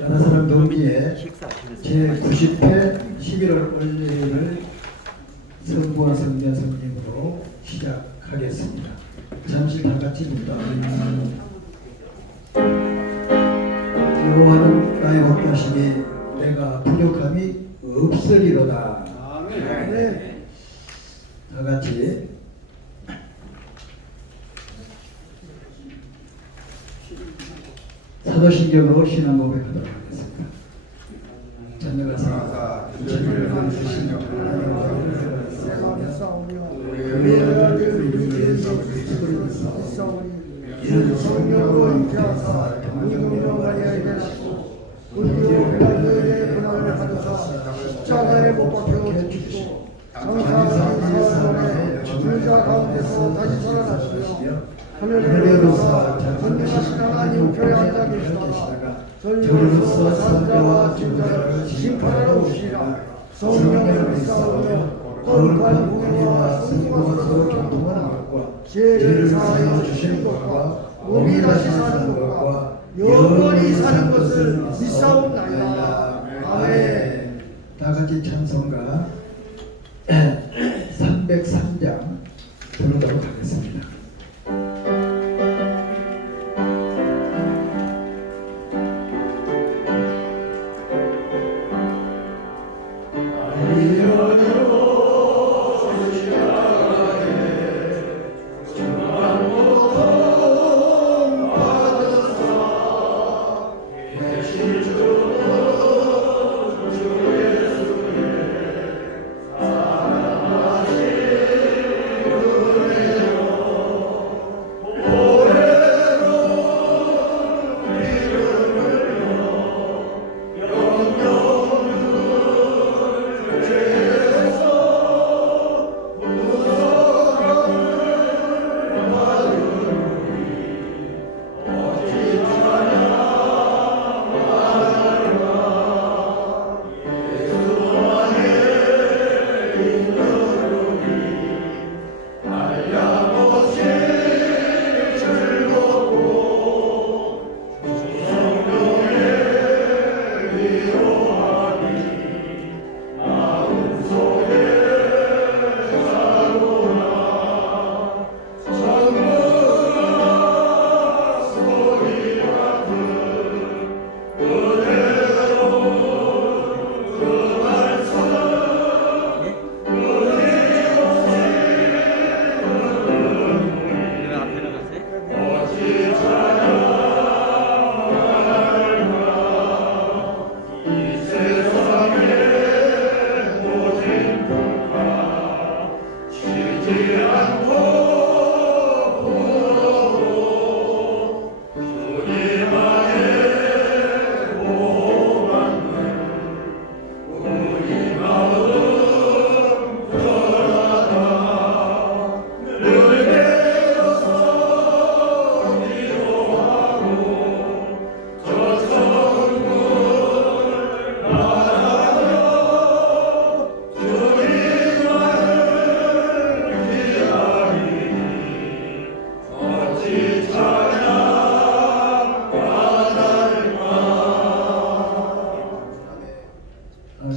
나라사랑 동기의 제90회 11월 원래를 성부와 성자 성령으로 시작하겠습니다. 잠시 다 같이 묵다. 여호와는 나의 확하심이 내가 부족함이 없으리로다. 아멘. 다 같이 사도신경으로 신앙 고백하도록 하겠습니다. 찬양하사 주님을 주신 이는 성령으로 인하사 강력으로 가리하게 하시고 우리로 그들의 분함을 받으사 십자가에 못 박혀 죽고 장사한 사람의 죽는 가운데서 다시 살아나시며 하늘에로서 전능하신 하나님 우편에 앉아 계시다가 저리로서 산자와 진자를 심판하러 오시리라. 성령을 믿사오며 거룩한 공의와 성공으로 교통하는 것과 죄를 사하여 주시는 것과 몸이 다시 사는 것과 영원히 사는 것을 믿사옵나이다. 아멘. 다같이 찬송가 303장 부르도록 하겠습니다.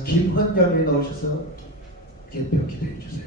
김헌장님이 나오셔서 개표 기도해 주세요.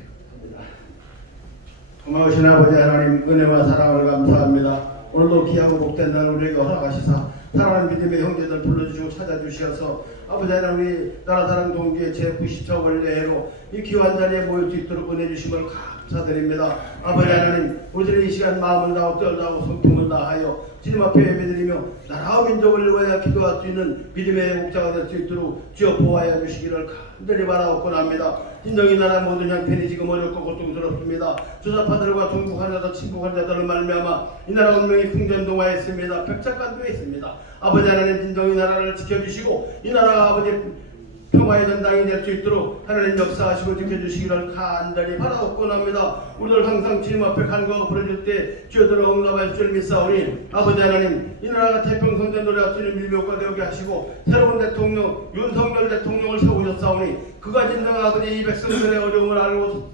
고마우신 아버지 하나님, 은혜와 사랑을 감사합니다. 오늘도 귀하고 복된 날 우리에게 허락하시사 사랑하는 믿음의 형제들 불러주시고 찾아주시어서 아버지 하나님, 우리 나라사랑 동기의 제90차 원래회로 이 귀한 자리에 모일 수 있도록 은혜 주심을 감사드립니다. 아버지 하나님, 우리들이 이 시간 마음을 다하고 떨다하고 성품을 다하여 주님 앞에 예배드리며 나라와 민족을 위하여 기도할 수 있는 믿음의 목자가 될 수 있도록 주여 보호하여 주시기를 간절히 바라옵곤 합니다. 진정이 나라 모든 형편이 지금 어렵고 고통스럽습니다. 주사파들과 중국한 자들, 친국한 자들을 말미암아 이 나라 운명이 풍전동화했습니다. 벽착간도에 있습니다. 아버지 하나님, 진정이 나라를 지켜주시고 이 나라가 아버지 평화의 전당이 될 수 있도록 하나님 역사하시고 지켜주시기를 간절히 바라옵곤 합니다. 우리들 항상 주님 앞에 간구하고 부르실 때 주여들어 응답할 줄 믿사오니 아버지 하나님, 이 나라가 태평성전 노래할 수 있는 밀묘가 되게 하시고 새로운 대통령 윤석열 대통령을 세우셨사오니 그가 진정한 아버지 이 백성들의 어려움을 알고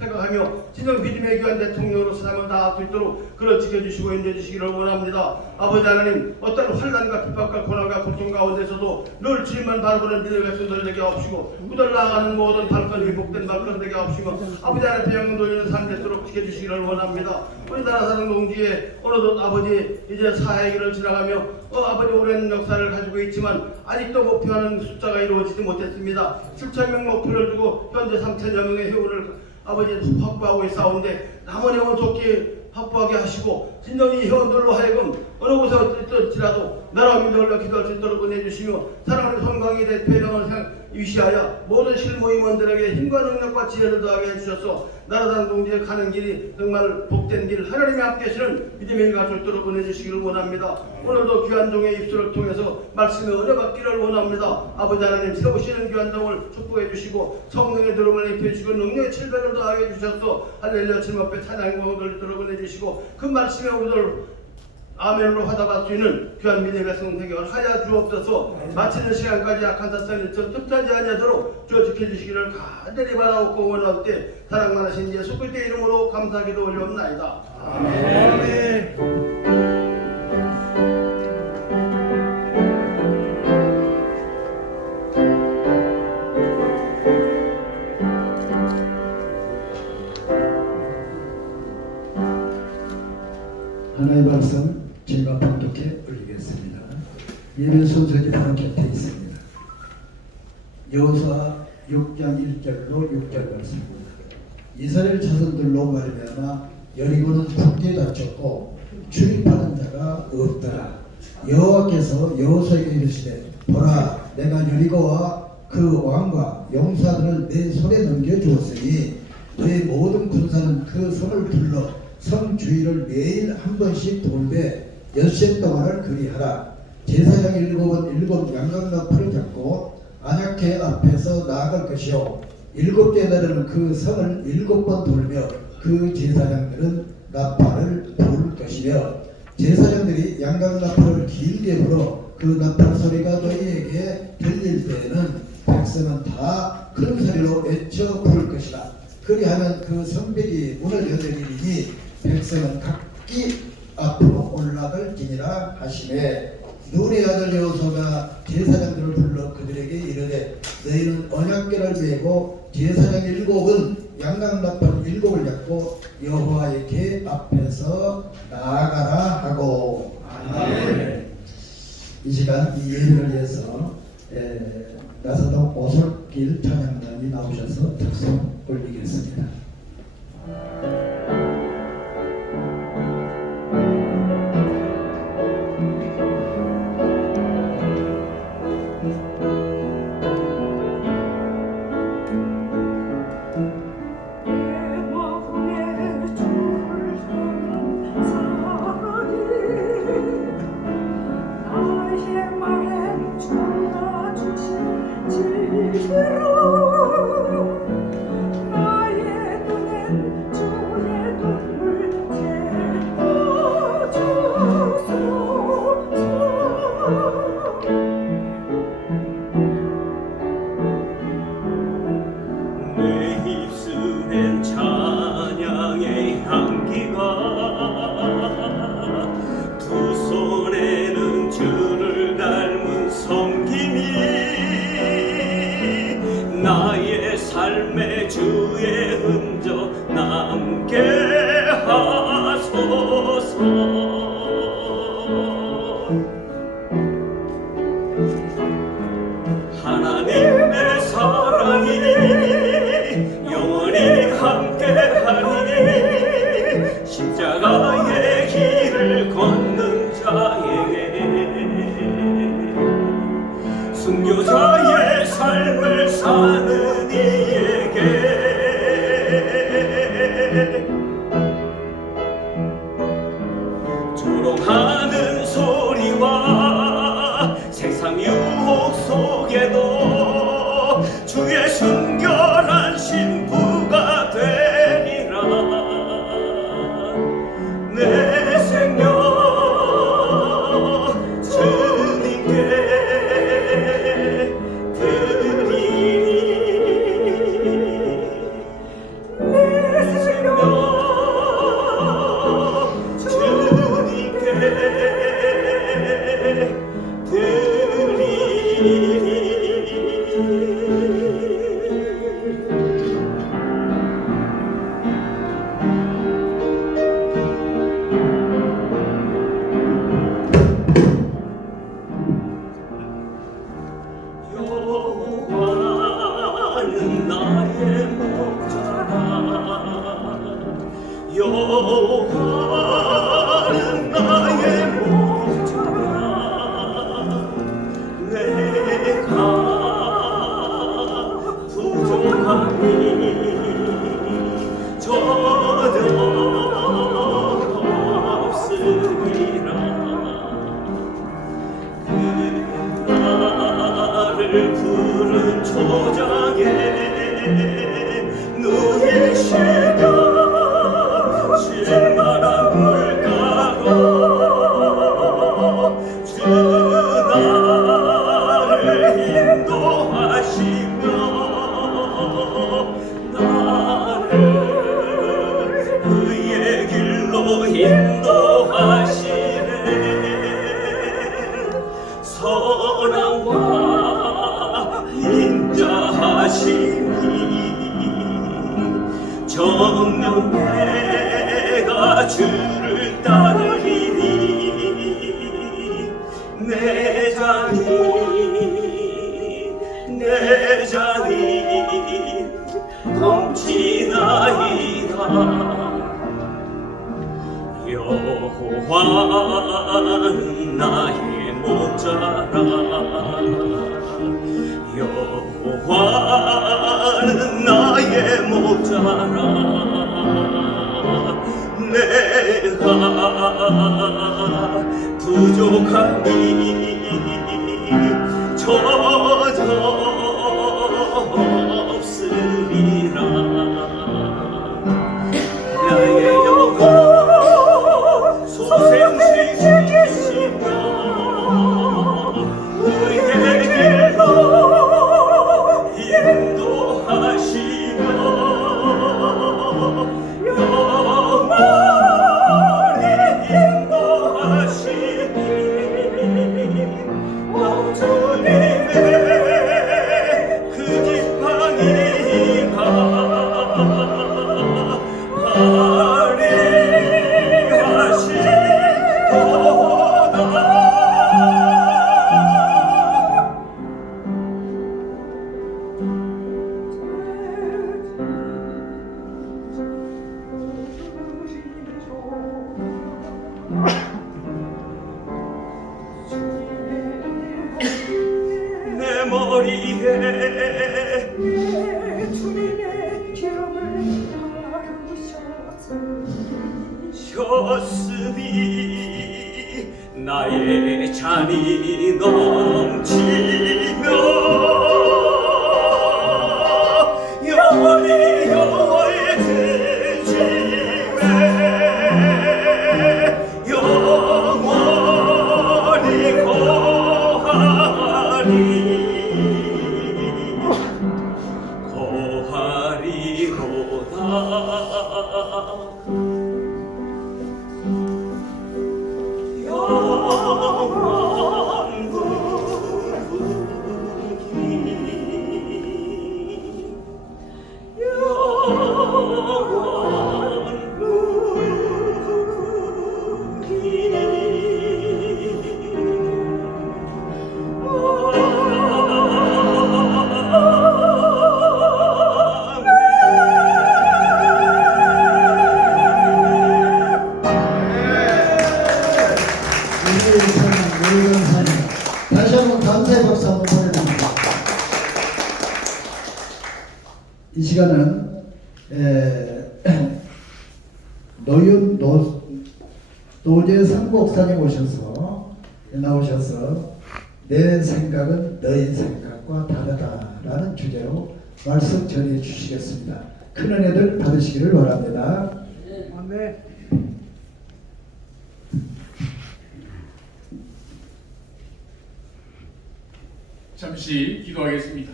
생각하며 진정 믿음의 귀한 대통령으로서 삶을 다할 수 있도록 그를 지켜주시고 인도해주시기를 원합니다. 아버지 하나님, 어떤 환난과 핍박과 고난과 고통 가운데서도 늘 주님만 바라보는 믿음의 백성들 되게 하옵시고 그들 나아가는 모든 발걸음이 복된 발걸음 되게 하옵시고 아버지 하나님 영광 돌리는 삶 되도록 지켜주시기를 원합니다. 우리나라 사는 동지에 어느덧 아버지 이제 사회기를 지나가며 아버지 오랜 역사를 가지고 있지만 아직도 목표하는 숫자가 이루어지지 못했습니다. 7,000명 목표를 두고 현재 3,000여 명의 회원을 아버지 확보하고 있사온데 남은 회원 속히 확보하게 하시고 진정이 회원들로 하여금 어느 곳에 어떨지라도 나라와 민족을 기도할 수 있도록 은혜주시며 사랑하는 성광의 대표령을 위시하여 모든 실모임원들에게 힘과 능력과 지혜를 더하게 해주셔서 나라당 동지에 가는 길이 정말 복된 길 하나님이 함께 하시는 믿음의 일가 수 있도록 은혜주시기를 원합니다. 오늘도 귀한 종의 입술을 통해서 말씀의 은혜 받기를 원합니다. 아버지 하나님 새로우시는 귀한 종을 축복해 주시고 성령의 들음을 입혀주시고 능력의 칠배를 더하게 해주셔서 할렐루야 주님앞에 찬양과 돌리도록 은혜주시고 그 말씀에 우리들 아멘으로 화답할 수 있는 귀한 믿음의 백성 되게 하여 주옵소서. 마치는 시간까지 약한 사상이 틈타지 아니하도록 주어 지켜주시기를 간절히 바라옵고 원할 때 사랑 많으신 예수 그리스도의 이름으로 감사기도 올려옵나이다. 아멘. 하나의 말씀 제가 방독해 올리겠습니다. 예배 순서지 바로 곁에 있습니다. 여호수아 6장 1절로 6절 말씀입니다. 이스라엘 자손들로 말미암아 여리고는 굳게 닫혔고 출입하는 자가 없더라. 여호와께서 여호수아에게 이르시되 보라, 내가 여리고와 그 왕과 용사들을 내 손에 넘겨주었으니 너의 모든 군사는 그 성을 둘러 성 주위를 매일 한 번씩 돌되 엿새 동안을 그리하라. 제사장 7은 양각나팔을 잡고 안약해 앞에서 나아갈 것이요 7째 날에는 그 성을 7번 돌며 그 제사장들은 나팔을 부를 것이며 제사장들이 양각나팔을 길게 불어 그 나팔 소리가 너희에게 들릴 때에는 백성은 다 큰 소리로 외쳐 부를 것이라. 그리하면 그 성벽이 무너져내리니 백성은 각기 앞으로 올라갈지니라 하시매 눈의 아들 여호수아가 제사장들을 불러 그들에게 이르되 너희는 언약궤를 메고 제사장 7은 양각나팔 7을 잡고 여호와의 궤 앞에서 나아가라 하고. 아멘. 이 시간 이 예배를 위해서 나사동 오솔길 찬양단이 나오셔서 특송 올리겠습니다. 나의 삶의 주의 흔적 남게 하소서. 하나님의 사랑이 영원히 함께하리. 십자가의 길을 걷는 자에게 순교자의 삶을 사는 이에게 조롱하는 소리와 세상 유혹 속에도 주의 순결한 신부가 되리라. 내 생명 주님께 드리니 내 여호와는 나의 목자라 여호와는 나의 목자라 내가 부족하니 전혀 없으리라 나를 부른 초장에 누이 시며 실만한 물가로 주 나를 인도하시며 나를 그의 길로 인도하시네 선함과 인자하시니 정녕 내가 주를 따르리니 내 잔이 넘치나이다 여호와는 나의 목자라 여호와는 나의 목자라 내가 부족하니 전혀 없으리라 나의 영혼 소생시키시며 그의 길로 인도하시며 영원히 인도하시니 주님의 그 지팡이가 내 머리에 주님의 기름을 바르셨으니 나의 잔이 넘치며 영원히 여호와의 그 집에 영원히 거하리로다 다시 한번 감사의 박수 한번 보내드립니다. 이 시간은 노재상 목사님 나오셔서 내 생각은 너의 생각과 다르다라는 주제로 말씀 전해 주시겠습니다. 큰 은혜들 받으시기를 바랍니다. 아멘. 잠시 기도하겠습니다.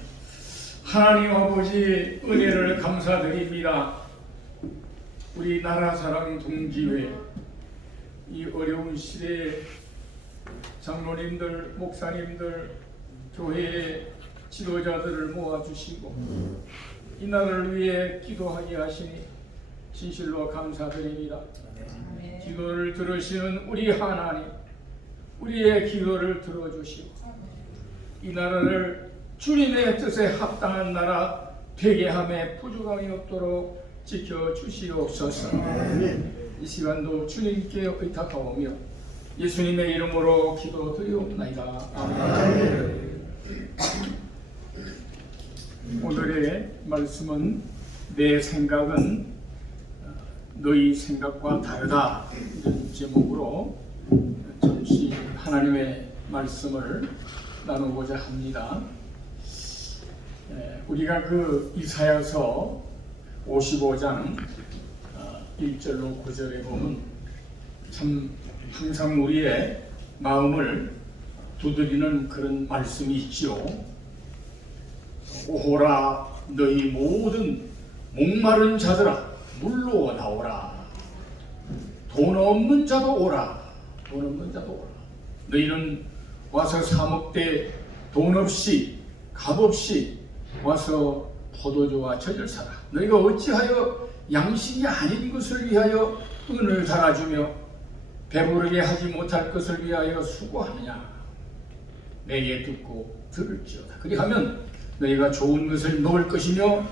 하나님 아버지 은혜를 감사드립니다. 우리 나라사랑 동지회 이 어려운 시대에 장로님들, 목사님들, 교회의 지도자들을 모아주시고 이 나라를 위해 기도하게 하시니 진실로 감사드립니다. 기도를 들으시는 우리 하나님, 우리의 기도를 들어주시고 이 나라를 주님의 뜻에 합당한 나라 되게 함에 부족함이 없도록 지켜주시옵소서. 이 시간도 주님께 의탁하오며 예수님의 이름으로 기도드리옵나이다. 아멘. 오늘의 말씀은 내 생각은 너희 생각과 다르다, 이런 제목으로 잠시 하나님의 말씀을 나누고자 합니다. 우리가 그 이사야서 55장 1절로 9절에 보면 참 항상 우리의 마음을 두드리는 그런 말씀이 있죠. 오호라 너희 모든 목마른 자들아 물로 나오라. 돈 없는 자도 오라. 돈 없는 자도 오라. 너희는 와서 사 먹되 돈 없이 값 없이 와서 포도주와 젖을 사라. 너희가 어찌하여 양식이 아닌 것을 위하여 은을 달아주며 배부르게 하지 못할 것을 위하여 수고하느냐. 내게 듣고 들을지어다. 그리하면 너희가 좋은 것을 먹을 것이며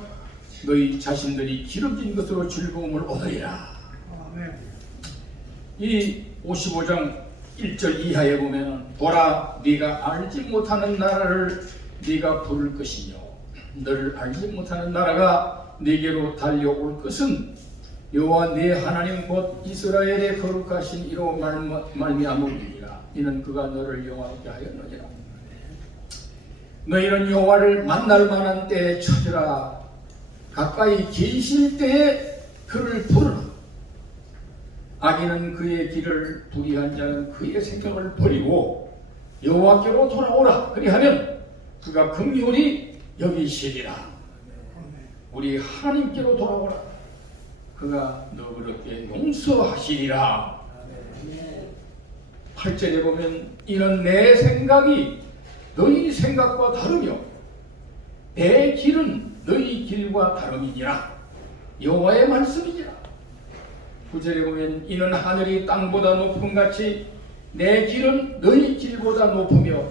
너희 자신들이 기름진 것으로 즐거움을 얻으리라. 이 55장 1절 이하에 보면 보라 네가 알지 못하는 나라를 네가 부를 것이며 너를 알지 못하는 나라가 네게로 달려올 것은 여호와 네 하나님 곧 이스라엘의 거룩하신 이로 말미암으리라. 이는 그가 너를 영화롭게 하였느니라. 너희는 여호와를 만날 만한 때에 찾으라. 가까이 계실 때에 그를 부르라. 악인은 그의 길을 불의한 자는 그의 생각을 버리고 여호와께로 돌아오라. 그리하면 그가 긍휼히 여기시리라. 우리 하나님께로 돌아오라. 그가 너그럽게 용서하시리라. 8절에 보면 이는 내 생각이 너희 생각과 다르며 내 길은 너희 길과 다름이니라. 여호와의 말씀이니라. 9절에 보면 이는 하늘이 땅보다 높음 같이 내 길은 너희 길보다 높으며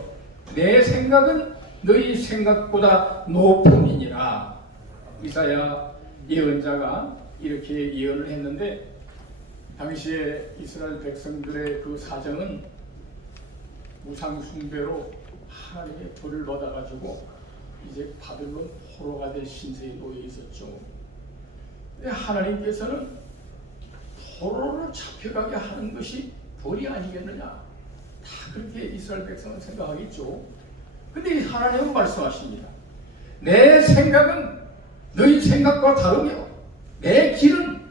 내 생각은 너희 생각보다 높음이니라. 이사야 예언자가 이렇게 예언을 했는데 당시에 이스라엘 백성들의 그 사정은 우상 숭배로 하나님의 벌을 받아가지고 이제 바벨론 포로가 될 신세에 놓여 있었죠. 근데 하나님께서는 포로로 잡혀가게 하는 것이 벌이 아니겠느냐, 다 그렇게 이스라엘 백성은 생각하겠죠. 근데 하나님은 말씀하십니다. 내 생각은 너희 생각과 다르며 내 길은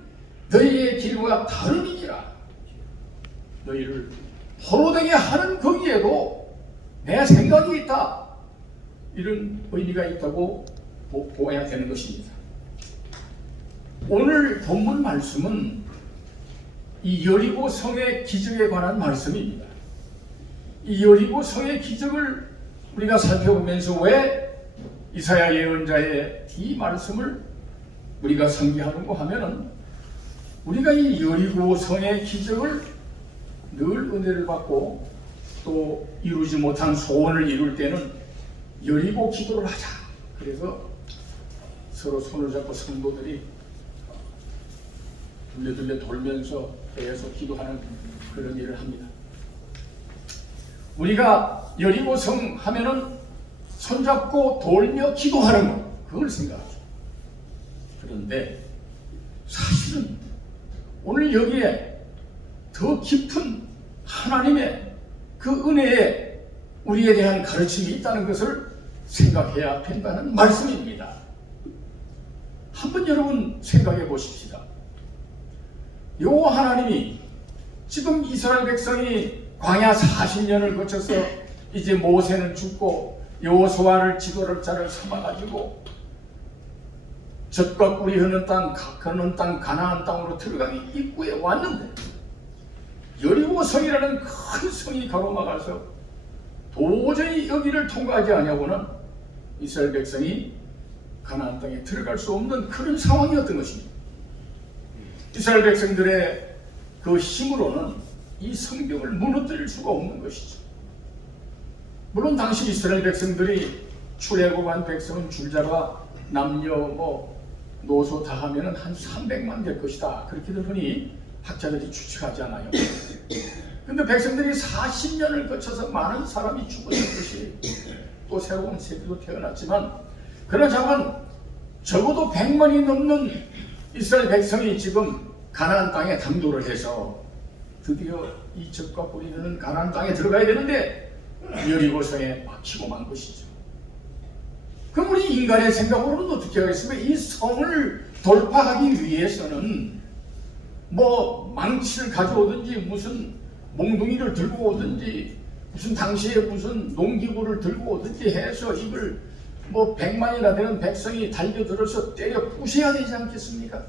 너희의 길과 다름이니라. 너희를 포로되게 하는 거기에도 내 생각이 있다, 이런 의미가 있다고 보아야 되는 것입니다. 오늘 본문 말씀은 이 여리고 성의 기적에 관한 말씀입니다. 이 여리고 성의 기적을 우리가 살펴보면서 왜 이사야 예언자의 이 말씀을 우리가 상기하는가 하면은 우리가 이 여리고 성의 기적을 늘 은혜를 받고 또 이루지 못한 소원을 이룰 때는 여리고 기도를 하자. 그래서 서로 손을 잡고 성도들이 둘레둘레 돌면서 계속 기도하는 그런 일을 합니다. 우리가 여리고 성 하면은 손잡고 돌며 기도하는 것, 그걸 생각하죠. 그런데 사실은 오늘 여기에 더 깊은 하나님의 그 은혜에 우리에 대한 가르침이 있다는 것을 생각해야 된다는 말씀입니다. 한번 여러분 생각해 보십시다. 여호와 하나님이 지금 이스라엘 백성이 광야 40년을 거쳐서 이제 모세는 죽고 여호수아를 지도자를 삼아가지고 젖과 꿀이 흐르는 땅, 가나안 땅으로 들어가기 입구에 왔는데 여리고 성이라는 큰 성이 가로막아서 도저히 여기를 통과하지 아니하고는 이스라엘 백성이 가나안 땅에 들어갈 수 없는 그런 상황이었던 것입니다. 이스라엘 백성들의 그 힘으로는 이 성벽을 무너뜨릴 수가 없는 것이죠. 물론 당시 이스라엘 백성들이 출애굽한 백성은 줄자가 남녀 노소 다 하면은 한 300만 될 것이다. 그렇게들 흔히 학자들이 추측하지 않아요. 근데 백성들이 40년을 거쳐서 많은 사람이 죽었던 것이 또 새로운 세대도 태어났지만 그러자면 적어도 100만이 넘는 이스라엘 백성이 지금 가나안 땅에 당도를 해서 드디어 이 적과 꿀이 되는 가나안 땅에 들어가야 되는데 여리고성에 막히고 만 것이죠. 그럼 우리 인간의 생각으로는 어떻게 하겠습니까? 이 성을 돌파하기 위해서는 망치를 가져오든지 무슨 몽둥이를 들고 오든지 무슨 당시에 무슨 농기구를 들고 오든지 해서 이걸 100만이나 되는 백성이 달려들어서 때려 부셔야 되지 않겠습니까?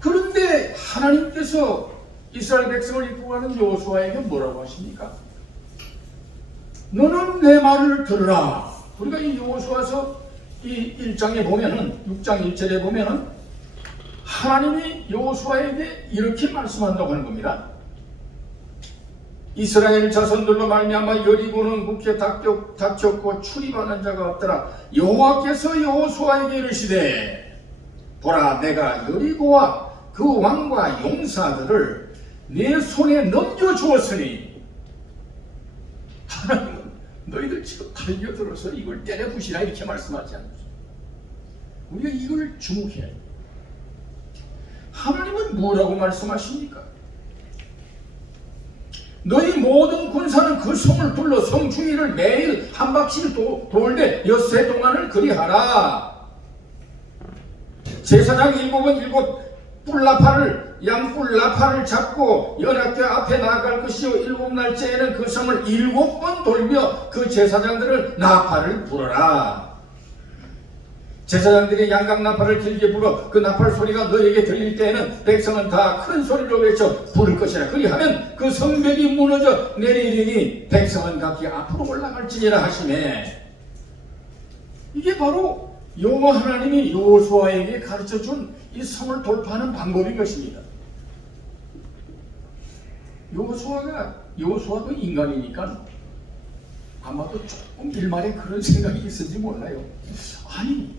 그런데 하나님께서 이스라엘 백성을 이끌고 가는 여호수아에게 뭐라고 하십니까? 너는 내 말을 들으라. 우리가 이 여호수아서 이 1장에 보면은 6장 1절에 보면은 하나님이 여호수아에게 이렇게 말씀한다고 하는 겁니다. 이스라엘 자손들로 말미암아 여리고는 굳게 닫혔고 출입하는 자가 없더라. 여호와께서 여호수아에게 이르시되 보라 내가 여리고와 그 왕과 용사들을 내 손에 넘겨주었으니 하나님은 너희들 지금 달려들어서 이걸 때려 부시라 이렇게 말씀하지 않습니까? 우리가 이걸 주목해야 해요. 하나님은 뭐라고 말씀하십니까? 너희 모든 군사는 그 성을 둘러 성 주위를 매일 한 바퀴를 돌되 엿새 동안을 그리하라. 제사장 7은 양뿔 나팔을 잡고 연합회 앞에 나아갈 것이요 7날째에는 그 성을 7번 돌며 그 제사장들을 나팔을 불어라. 제사장들이 양각 나팔을 길게 불어 그 나팔 소리가 너에게 들릴 때에는 백성은 다 큰 소리로 외쳐 부를 것이라. 그리하면 그 성벽이 무너져 내리리니 백성은 각기 앞으로 올라갈지니라 하시매. 이게 바로 여호와 하나님이 여호수아에게 가르쳐준 이 성을 돌파하는 방법인 것입니다. 여호수아도 인간이니까 아마도 조금 일말에 그런 생각이 있을지 몰라요. 아니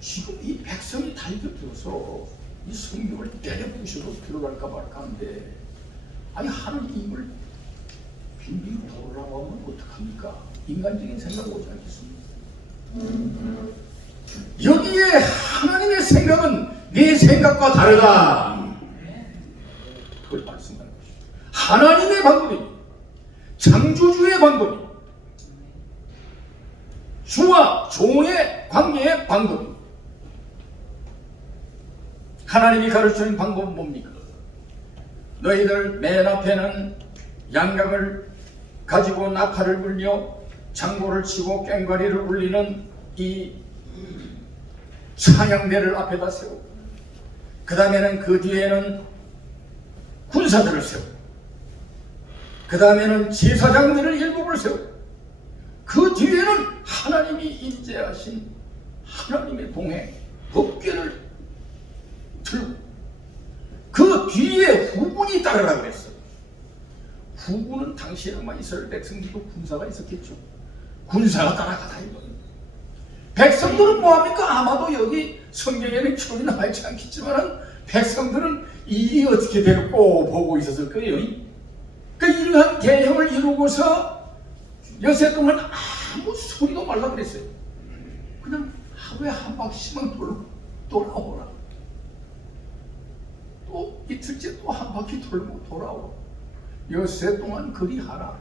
지금 이 백성이 달겨들어서 이 성벽을 때려 부셔도 들어갈까 말까 하는데 아니 하나님이 이걸 빙빙 돌아가면 어떡합니까? 인간적인 생각 오지 않겠습니까? 여기에 하나님의 생각은 네 생각과 다르다. 그걸 말씀하는 것이죠. 하나님의 방법입니다. 창조주의 방법입니다. 주와 종의 관계의 방법입니다. 하나님이 가르치는 방법은 뭡니까? 너희들 맨 앞에는 양각을 가지고 나팔을 불며 장구를 치고 꽹과리를 울리는 이 찬양대를 앞에다 세우고 그 다음에는 그 뒤에는 군사들을 세우고 그 다음에는 제사장들을 7을 세우고 그 뒤에는 하나님이 인재하신 하나님의 동행 법궤를 들고 그 뒤에 후군이 따르라 그랬어요. 후군은 당시에만 이스라엘 백성들도 군사가 있었겠죠. 군사가 따라가다 이거예요. 백성들은 뭐합니까? 아마도 여기 성경에는 기록이 나와있지 않겠지만 백성들은 일이 어떻게 될고 보고 있었을 거예요. 그러니까 이러한 계획을 이루고서 여세 동안 아무 소리도 말라 그랬어요. 그냥 하루에 한 바퀴만 돌아오라. 또 이틀째 또 한 바퀴 돌고 돌아오라. 여세 동안 그리하라.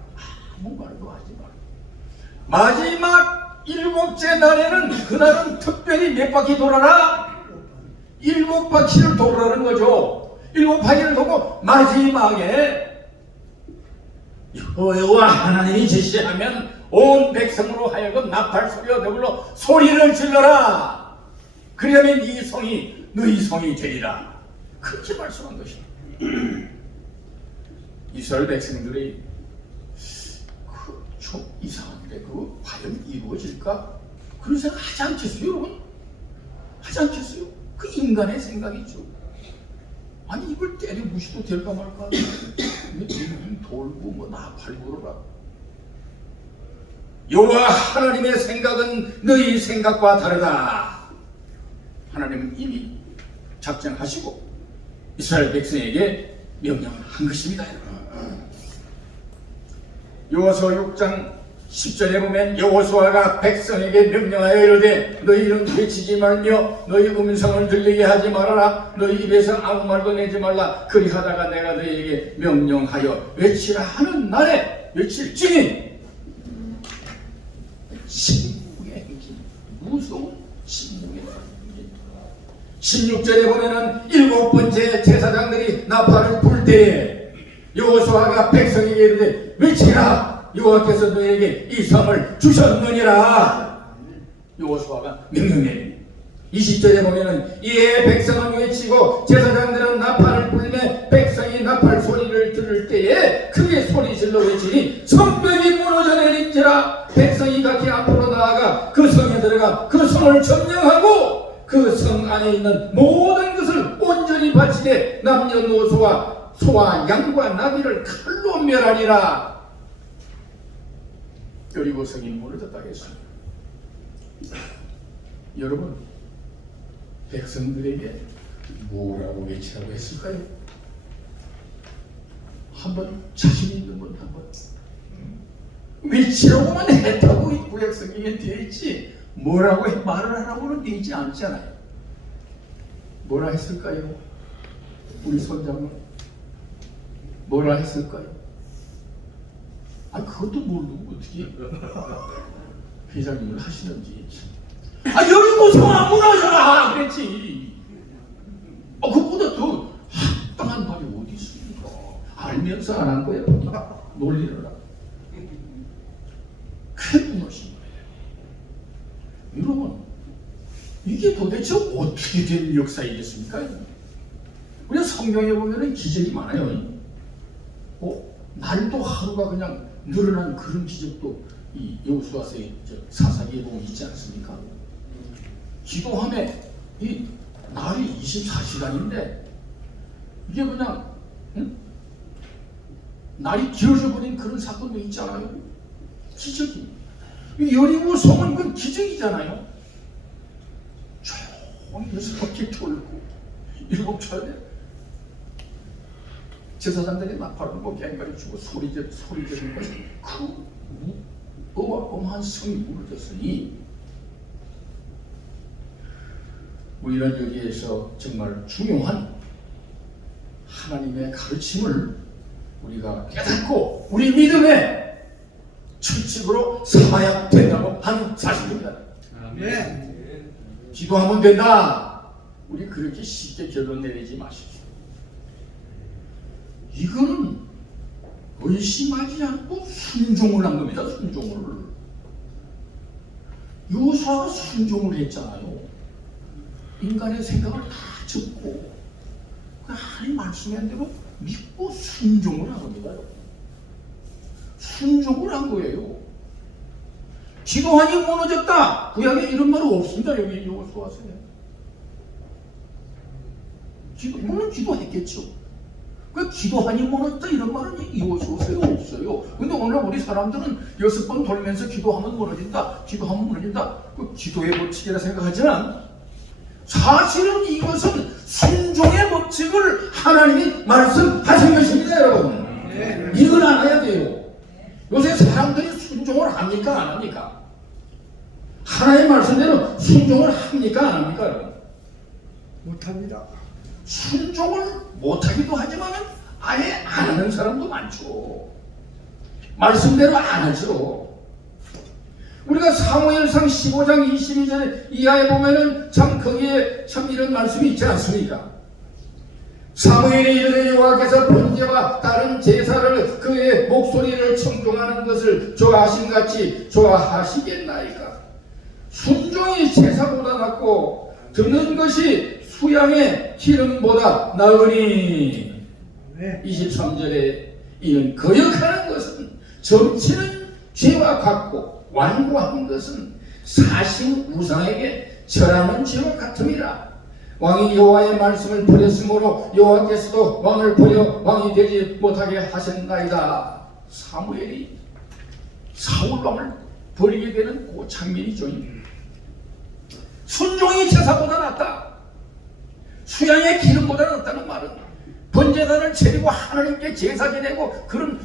아무 말도 하지 마라. 마지막 7째 날에는 그날은 특별히 몇 바퀴 돌아라? 7바퀴를 돌으라는 거죠. 7바퀴를 돌고 마지막에 여호와 하나님이 제시하면 온 백성으로 하여금 나팔 소리와 더불어 소리를 질러라. 그러면 이 성이 너희 성이 되리라. 그렇게 말씀한 것입니다. 이스라엘 백성들이 좀 이상한데 그거 과연 이루어질까? 그런 생각 하지 않겠어요, 여러분? 하지 않겠어요? 그 인간의 생각이죠. 아니 이걸 때려 부셔도 될까 말까? 빙빙 돌고 뭐 나팔 불어라. 여호와 하나님의 생각은 너희 생각과 다르다. 하나님은 이미 작정하시고 이스라엘 백성에게 명령한 것입니다. 여호수아 6장 10절에 보면 여호수아가 백성에게 명령하여 이르되 너희는 외치지 말며 너희 음성을 들리게 하지 말아라. 너희 입에서 아무 말도 내지 말라. 그리하다가 내가 너희에게 명령하여 외치라 하는 날에 외칠지니 침묵의 행진, 무서운 침묵의 행진. 16절에 보면은 7번째 제사장들이 나팔을 불 때에 여호수아가 백성에게 이르되 외치라. 여호와께서 너에게 이 성을 주셨느니라. 여호수아가 명령해. 20절에 보면은 이에 백성은 외치고 제사장들은 나팔을 불매 백성이 나팔 소리를 들을 때에 크게 소리질러 외치니 성벽이 무너져 내린지라. 백성이 각기 앞으로 나아가 그 성에 들어가 그 성을 점령하고 그 성 안에 있는 모든 것을 온전히 바치되 남녀노소와 소와 양과 나귀를 칼로 멸하리라. 여리고 성이 무너졌다 했습니다. 여러분, 백성들에게 뭐라고 외치라고 했을까요? 한번 자신 있는 분 한번 외치라고만 했다고 이 구약 성경에 되어 있지 뭐라고 말을 하라고는 되어 있지 않잖아요. 뭐라 했을까요? 우리 손장은 뭐라 했을까요? 아 그것도 모르고 어떻게 회장님을 하시는지. 아 여리고 성 안 무너져라 그랬지. 그보다 더 합당한 말이 어디 있습니까? 알면서 안 한 거야. 논리를 하고 크게 무너진 거예요. 여러분 이게 도대체 어떻게 된 역사이겠습니까? 우리가 성경에 보면은 기적이 많아요. 날도 하루가 그냥 늘어난 그런 기적도 이 여호수아서의 사사기에 보면 있지 않습니까? 기도함에 이 날이 24시간인데 이게 그냥 날이 길어져 버린 그런 사건도 있잖아요. 기적이. 여리고 성은 그 기적이잖아요. 조용히 6바퀴 돌고 7차례 제사장들이 나팔을 뭐 갱가리 주고 소리 지르는 것이 그 어마어마한 성이 무너졌으니 이런 여기에서 정말 중요한 하나님의 가르침을 우리가 깨닫고 우리 믿음의 철칙으로 삼아야 된다고 하는 사실입니다. 아멘. 기도하면 된다. 우리 그렇게 쉽게 결론 내리지 마십시오. 이거는 의심하지 않고 순종을 한 겁니다. 순종을. 여호수아가 순종을 했잖아요. 인간의 생각을 다 접고 하나님 말씀한 대로 믿고 순종을 한 겁니다. 순종을 한 거예요. 기도하니 무너졌다. 구약에 이런 말은 없습니다. 여기 여호수아서에. 물론 기도했겠죠. 그 기도하니 무너졌다 이런 말은 여호수아서에 없어요. 근데 오늘 우리 사람들은 6번 돌면서 기도하면 무너진다. 기도하면 무너진다. 그 기도의 법칙이라 생각하지만 사실은 이것은 순종의 법칙을 하나님이 말씀하신 것입니다, 여러분. 이걸 알아야 돼요. 요새 사람들이 순종을 합니까, 안 합니까? 하나님의 말씀대로 순종을 합니까, 안 합니까, 여러분? 못합니다. 순종을 못하기도 하지만 아예 안 하는 사람도 많죠. 말씀대로 안 하죠. 우리가 사무엘상 15장 22절 이하에 보면은 참 거기에 참 이런 말씀이 있지 않습니까? 사무엘이 이르되 여호와께서 번제와 다른 제사를 그의 목소리를 청종하는 것을 좋아하신 같이 좋아하시겠나이까? 순종이 제사보다 낫고 듣는 것이 수양의 기름보다 나으니. 23절에 이는 거역하는 것은 점치는 죄와 같고 완고한 것은 사신 우상에게 절하는 죄와 같음이라. 왕이 여호와의 말씀을 버렸으므로 여호와께서도 왕을 버려 왕이 되지 못하게 하셨나이다. 사무엘이 사울 왕을 버리게 되는 그 장면이죠. 순종이 제사보다 낫다. 수양의 기름보다 낫다는 말은 번제단을 차리고 하나님께 제사 지내고 그런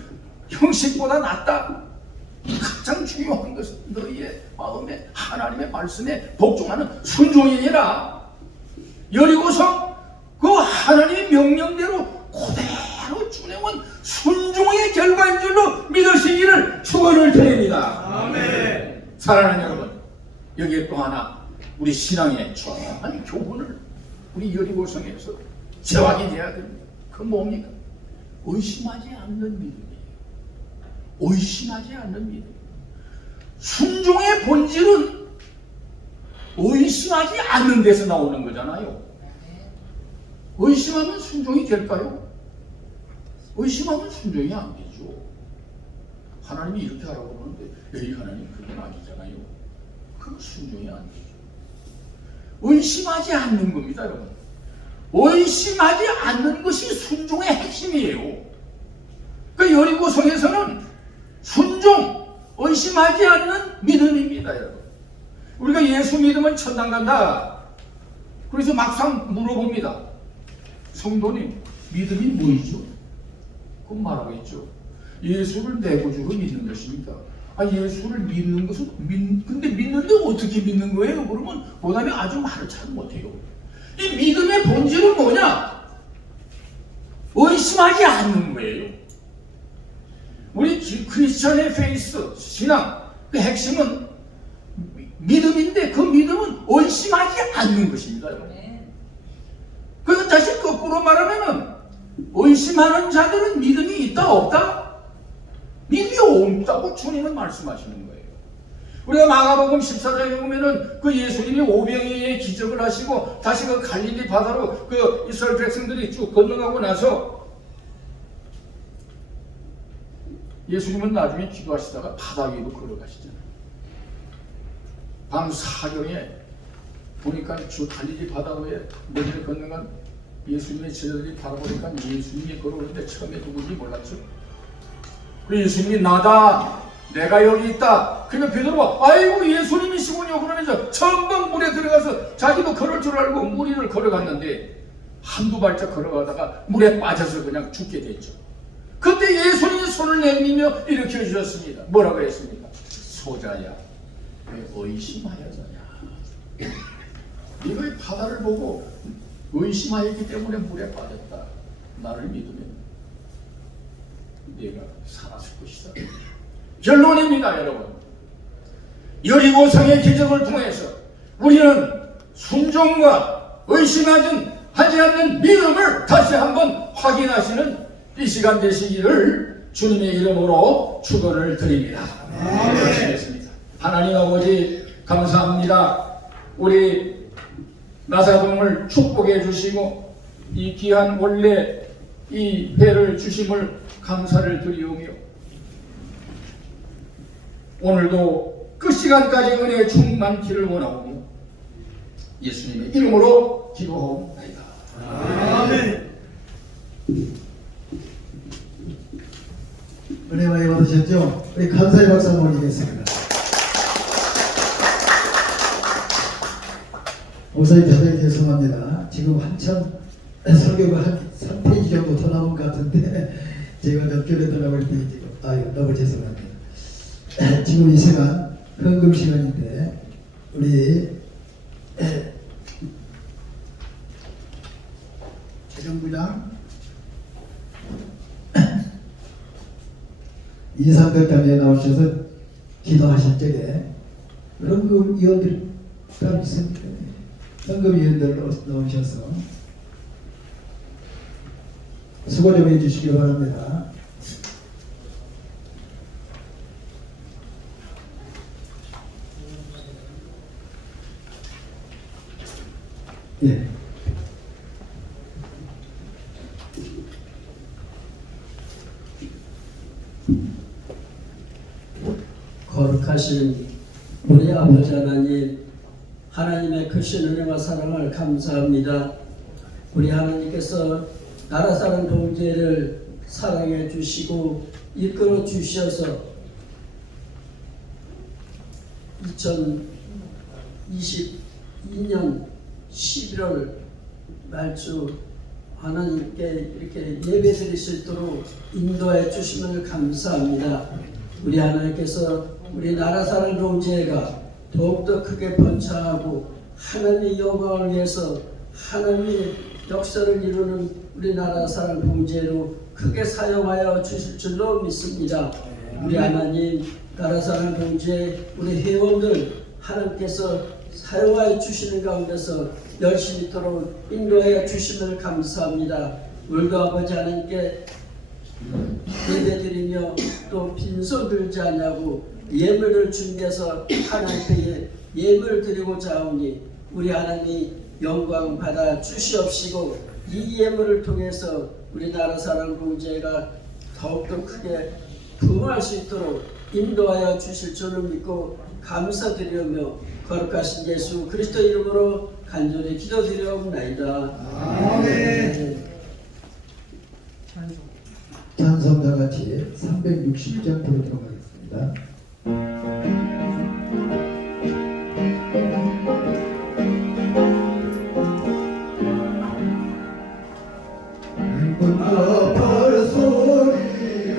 형식보다 낫다. 가장 중요한 것은 너희의 마음에 하나님의 말씀에 복종하는 순종이니라. 여리고성 그 하나님의 명령대로 그대로 준행한 순종의 결과인 줄로 믿으시기를 축원을 드립니다. 아멘. 사랑하는 여러분, 여기에 또 하나 우리 신앙의 중요한 교훈을 우리 여리고성에서 재확인해야 됩니다. 그 뭡니까? 의심하지 않는 믿음이에요. 의심하지 않는 믿음. 순종의 본질은 의심하지 않는 데서 나오는 거잖아요. 의심하면 순종이 될까요? 의심하면 순종이 안 되죠. 하나님이 이렇게 하라고 그러는데 에이 하나님 그건 아니잖아요. 그건 순종이 안 되죠. 의심하지 않는 겁니다, 여러분. 의심하지 않는 것이 순종의 핵심이에요. 그 여리고성에서는 순종, 의심하지 않는 믿음입니다, 여러분. 우리가 예수 믿으면 천당 간다. 그래서 막상 물어봅니다. 성도님, 믿음이 뭐이죠? 그럼 말하겠죠. 예수를 내 구주로 믿는 것입니다. 아, 예수를 믿는 것은 근데 믿는데 어떻게 믿는 거예요? 그러면 그다음에 아주 말을 잘 못해요. 이 믿음의 본질은 뭐냐? 의심하지 않는 거예요. 우리 크리스천의 페이스, 신앙, 그 핵심은 믿음인데 그 믿음은 의심하지 않는 것입니다. 그건 다시 거꾸로 말하면은 의심하는 자들은 믿음이 있다 없다? 믿음이 없다고 주님은 말씀하시는 거예요. 우리가 마가복음 14장에 보면은 그 예수님이 오병이의 기적을 하시고 다시 그 갈릴리 바다로 그 이스라엘 백성들이 쭉 건너가고 나서 예수님은 나중에 기도하시다가 바다 위로 걸어가시잖아요. 밤 사경에 보니까 저 갈릴리 바다 위에 머리를 건너간 예수님의 제자들이 바라보니까 예수님이 걸어오는데 처음에 누군지 몰랐죠. 그 예수님이 나다, 내가 여기 있다. 그러니까 베드로가 아이고 예수님이시군요 그러면서 전방 물에 들어가서 자기도 걸을 줄 알고 물 위를 걸어갔는데 한두 발짝 걸어가다가 물에 빠져서 그냥 죽게 됐죠. 그때 예수님이 손을 내밀며 일으켜 주셨습니다. 뭐라고 했습니까? 소자야, 왜 의심하였느냐? 네가 이 바다를 보고 의심하였기 때문에 물에 빠졌다. 나를 믿으면 네가 살았을 것이다. 결론입니다, 여러분. 여리고성의 기적을 통해서 우리는 순종과 의심하지 않는 믿음을 다시 한번 확인하시는 이 시간 되시기를 주님의 이름으로 축원을 드립니다. 기도하시겠습니다. 하나님 아버지 감사합니다. 우리 나사동을 축복해 주시고 이 귀한 원래 이 배를 주심을 감사를 드리오며 오늘도 그 시간까지 은혜 충만키를 원하오며 예수님의 이름으로 기도하옵나이다. 아멘. 은혜 많이 받으셨죠? 우리 감사의 박수 한번 올리겠습니다. 목사님 대단히 죄송합니다. 지금 한참 설교가 한 3페이지 정도 더 남은 것 같은데 제가 몇 개를 더 나올 때 지금 너무 죄송합니다. 지금 이 시간 헌금 시간인데 우리 재정부장 이상덕담에 나오셔서 기도하실 적에 헌금위원들 따로 있습니다. 헌금위원들로 나오셔서 수고 좀 해주시기 바랍니다. 예. 거룩하신 우리 아버지 하나님, 하나님의 크신 은혜와 사랑을 감사합니다. 우리 하나님께서 나라 사랑 동지를 사랑해 주시고 이끌어 주셔서 2022년 11월 말주 하나님께 이렇게 예배 드릴 수 있도록 인도해 주심을 감사합니다. 우리 하나님께서 우리 나라 사랑 동지회가 더욱더 크게 번창하고 하나님의 영광을 위해서 하나님의 역사를 이루는 우리 나라 사랑 동지회로 크게 사용하여 주실 줄로 믿습니다. 우리 하나님 나라 사랑 동지회 우리 회원들 하나님께서 사용하여 주시는 가운데서 열심히 있도록 인도하여 주심을 감사합니다. 우리도 아버지 하나님께 예배드리며 또 빈손 들지 않냐고 예물을 준비해서 하나님께 예물 드리고자 하오니 우리 하나님이 영광 받아 주시옵시고 이 예물을 통해서 우리 나라 사랑 공제가 더욱더 크게 부흥할 수 있도록 인도하여 주실 줄을 믿고 감사드리며 거룩하신 예수 그리스도 이름으로 간절히 기도드리옵나이다. 아멘. 찬송가 같이 360장 부르도록 하겠습니다. 문어팔 소리에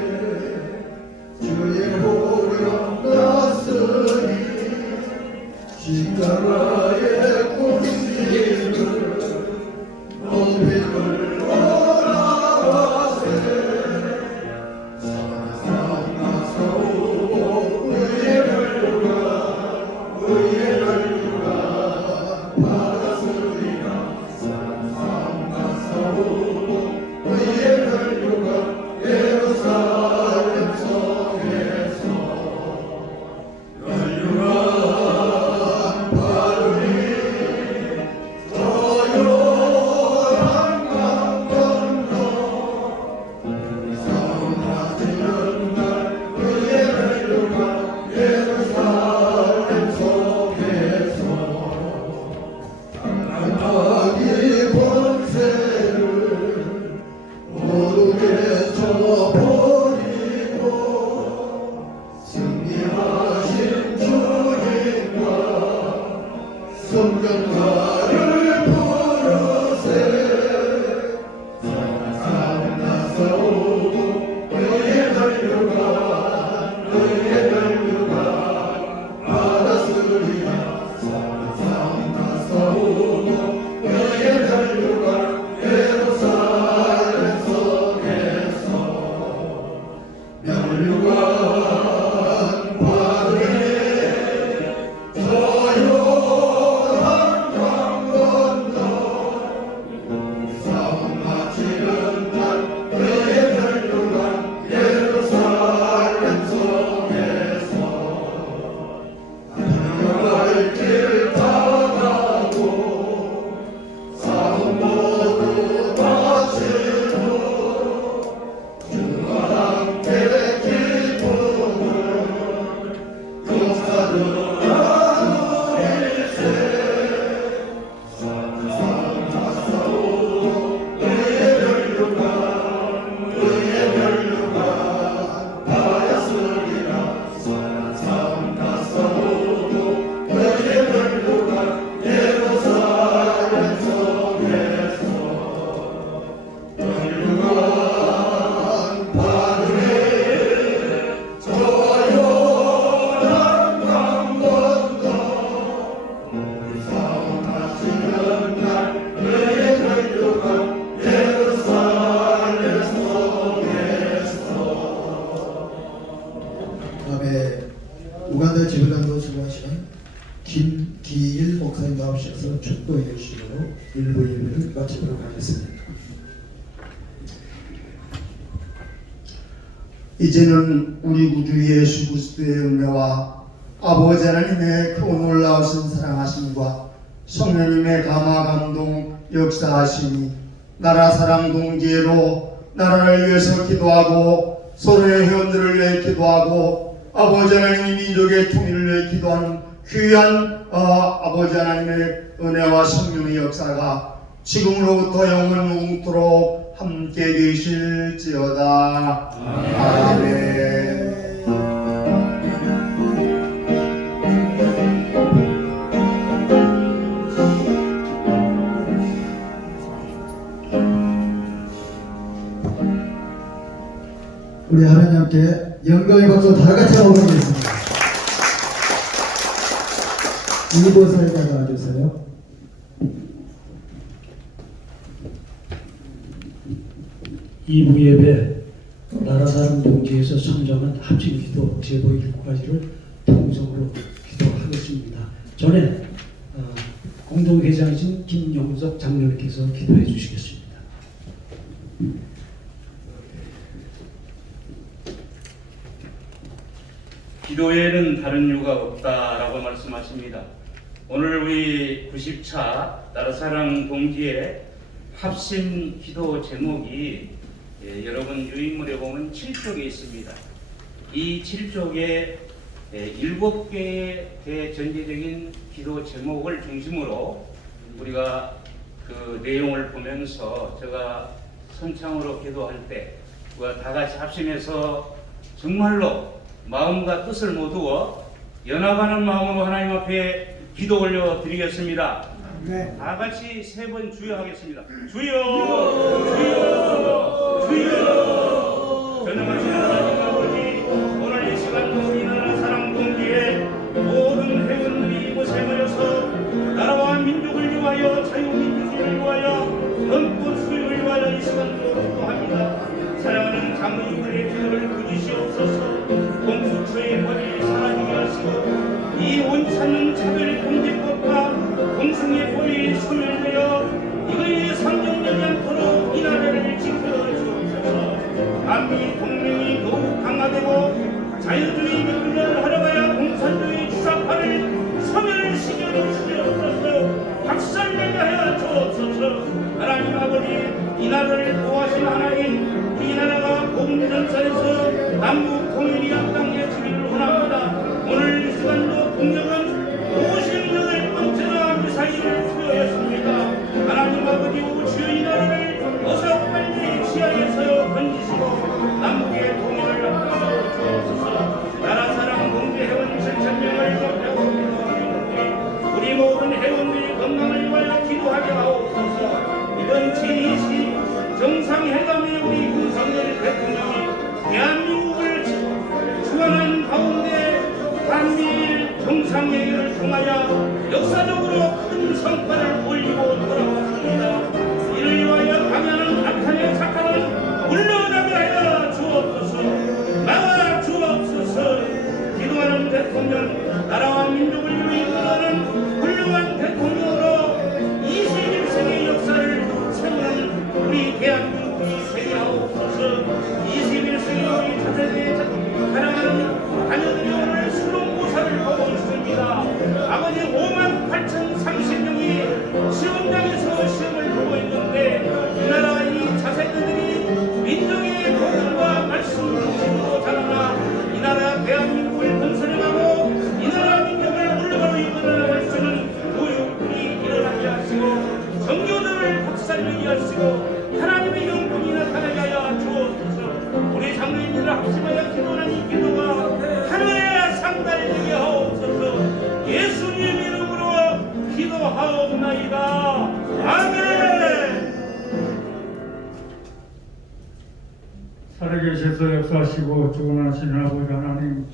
주의 호령 났으니 십자가의 공님을 높임을 원하세 사랑사오고 의의 결과 받았으리라 사랑사오고 의의 결과 예루살렘 성에서 연유한 바르니 저요한 강 건너 사랑하시는 날 의의 결과 예루살렘 성에서 악마의 권세를 모두 깨쳐버리고 승리하신 주님과 성전가를 부르세 사랑나사오고 의의 결류가 받았으리라 사랑나사오고 의의 결류가 예루살렘 성에서 면류관 받으니 저요한 강 건너 싸움 마치는 날 의의 면류관 예루살렘 성에서 달려갈 길 따라가고 싸움 모두 마치고 주와 함께 기쁨을 역사들하노일세 사랑사오고 의의 결류가 받았으리라 사랑사오고 의의 결류가 예루살렘 성에서 결류관 받으니 저요한 강 건너 싸움하시는 날 의의 결류가 예루살렘 성에서. 다음에 우간다 지브란도 수고하시는 김기일 목사님 나오셔서 축도의 열심으로 일부 예배를 마치도록 하겠습니다. 이제는 우리 구주 예수 그리스도의 은혜와 아버지 하나님의 그 놀라우신 사랑하심과 성령님의 감화 감동 역사하심이 나라 사랑 동지회로 나라를 위해서 기도하고 서로의 회원들을 위해 기도하고 아버지 하나님 이 민족의 통일을 위해 기도하는 귀한 아버지 하나님의 은혜와 성령의 역사가 지금으로부터 영원토록 함께 계실지어다. 아멘. 우리 하나님께 영광의 박수 다 같이 한번 보내겠습니다. 이곳에 나와주세요. 이부 예배 나라사랑 동지에서 선정한 합심기도 제보 7가지를 통성으로 기도하겠습니다. 전에 공동회장이신 김용석 장로님께서 기도해 주시겠습니다. 기도에는 다른 이유가 없다라고 말씀하십니다. 오늘 우리 90차 나라사랑 동지의 합심 기도 제목이 여러분 유인물에 보면 7쪽에 있습니다. 이 7쪽에 7개의 대전제적인 기도 제목을 중심으로 우리가 그 내용을 보면서 제가 선창으로 기도할 때 우리가 다 같이 합심해서 정말로 마음과 뜻을 모두어 연합하는 마음으로 하나님 앞에 기도 올려 드리겠습니다. 네. 다 같이 3번 주여 하겠습니다. 주여, 주여, 주여. 전능하신 하나님 아버지, 오늘 이 시간 우리나라 사랑 동지의 모든 회원들이 이곳에 모여서 나라와 민족을 위하여 자유민주주의를 위하여 헌법 수립을 위하여 이 시간으로 기도합니다. 사랑하는 장로님들의 기도를 부지시옵소서. 공수처의 법이 사라지게 하시고 이 원찮는 차별 공직법과 공승의 법이 소멸되어 이거의 상정되지 않도록 이 나라를 지켜주옵소서. 한미 동맹이 더욱 강화되고 자유주의 민주를 하려가야 공산주의 주사파를 소멸시켜 주시옵소서. 박살내게 하여 주옵소서. 하나님 아버지, 이 나라를 보호하신 하나님, 우리나라가 복음전선에서 남북 통일이 앞당겨 주기를 원합니다. 오늘 이 시간도 공력은 56번째나 미사일을 투여했습니다. 하나님 아버지, 주여 이 나라를 어서 빨리 지하에서 건지시고 남북의 통일을 앞당겨 주옵소서. 나라 사랑 공개 회원 7,000명을 배우고 우리 모든 회원들의 건강을 위하여 기도하게 하옵소서. 이번 제20 정상회담에 우리 윤석열 대통령이 대한민국을 주관하는 가운데 한미일 정상회의를 통하여 역사적으로 큰 성과를 올리고 돌아왔습니다. 이를 위하여 강하는 악한의 사탄은 물러나게 하여 주옵소서. 나와 주옵소서. 기도하는 대통령, 나라와 민족을 위해 이끌어가는 훌륭한 대통령으로 21세기의 역사를 세우는 우리 대한민국이 세계하옵소서. 21세기 우리 자녀들의 사랑하는 자녀들이 오늘 수능고사를 보고 있습니다. 아버지 58,030명이 시험장에서 시험을 보고 있는데 이 나라 이 자세들이 민족의 도전과 말씀 중심으로 자라나 이 나라 대한민국을 건설해가고 이 나라 민족을 물러가고 이끌어나갈 수 있는 교육이 일어나게 하시고 정교들을 박살내게 하시고 하나님의 영광이 나타나게 하여 주옵소서. 우리 장로님들을 합심하여 기도하는 이 기도가 하늘에 상달되게 하옵소서. 예수님 이름으로 기도하옵나이다. 아멘. 살아계셔서 역사하시고 주관하시는 아버지 하나님,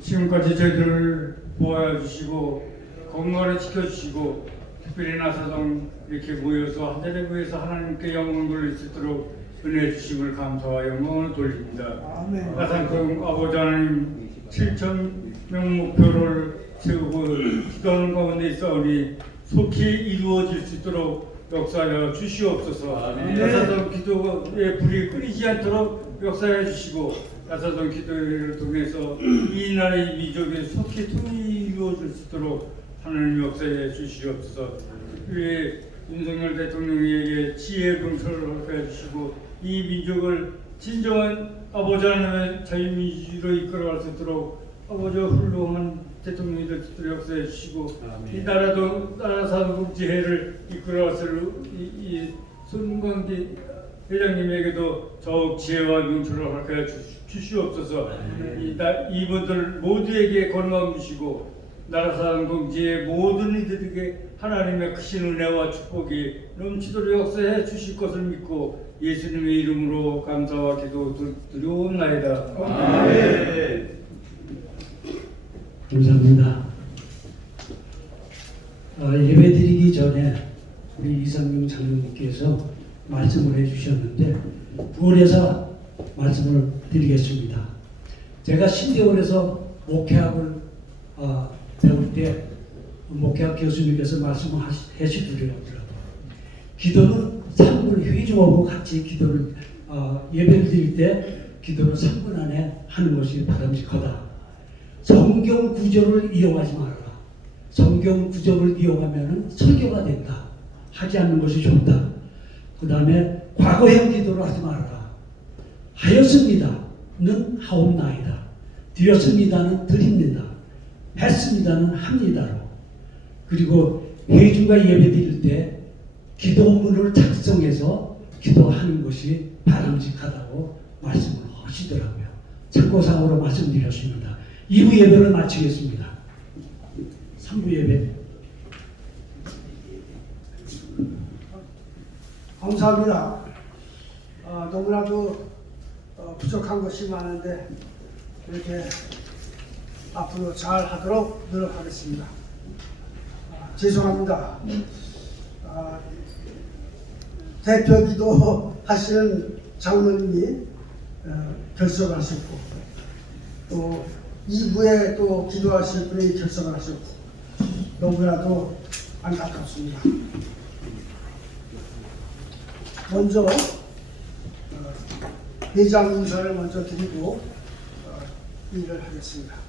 지금까지 저희들을 보호해 주시고 건강을 지켜주시고 특별히 나사동 이렇게 모여서 한 자리에 모여서 하나님께 영광을 돌릴 수 있도록 은혜 주심을 감사와 영광을 돌립니다. 아멘. 나사동 아버지 하나님 7,000명 목표를 세우고 기도하는 가운데 있사오니 속히 이루어질 수 있도록 역사하여 주시옵소서. 나사동 기도의 불이 끊이지 않도록 역사해 주시고 나사동 기도를 통해서 이 나라의 민족의 속히 통일이 이루어질 수 있도록 하나님 역사해 주시옵소서. 특별히 윤석열 대통령에게 지혜 병철을 허락해 주시고 이 민족을 진정한 아버지 하나님의 자유민주주의로 이끌어갈 수 있도록 아버지 훌륭한 대통령이 될 수 있도록 역사해 주시고 이 나라도 나라 사회복지회를 이끌어갈 이 손광기 회장님에게도 더욱 지혜와 명철을 허락하여 주시옵소서. 이분들 모두에게 건강 주시고 나라 사랑 동지의 모든 이들에게 하나님의 크신 은혜와 축복이 넘치도록 역사해 주실 것을 믿고 예수님의 이름으로 감사와 기도 드리옵나이다. 아멘. 감사합니다. 예배드리기 전에 우리 이상용 장로님께서 말씀을 해주셨는데 부원에서 말씀을 드리겠습니다. 제가 신대원에서 목회학을 배울 때 목회학 교수님께서 말씀을 해주시더라고요. 기도는 3분 회중하고 같이 기도를 예배를 드릴 때 기도는 3분 안에 하는 것이 바람직하다. 성경 구절을 이용하지 말아라. 성경 구절을 이용하면 설교가 된다. 하지 않는 것이 좋다. 그 다음에 과거형 기도를 하지 말아라. 하였습니다는 하옵나이다. 드렸습니다는 드립니다. 했습니다는 합니다로. 그리고 회중과 예배 드릴 때 기도문을 작성해서 기도하는 것이 바람직하다고 말씀을 하시더라고요. 참고사항으로 말씀드렸습니다. 2부 예배를 마치겠습니다. 3부 예배. 감사합니다. 너무나도 부족한 것이 많은데 이렇게 앞으로 잘 하도록 노력하겠습니다. 죄송합니다. 대표기도 하시는 장로님이 결석하셨고 또 2부에 또 기도하실 분이 결석을 하셨고 너무나도 안타깝습니다. 먼저 회장 인사를 먼저 드리고 일을 하겠습니다.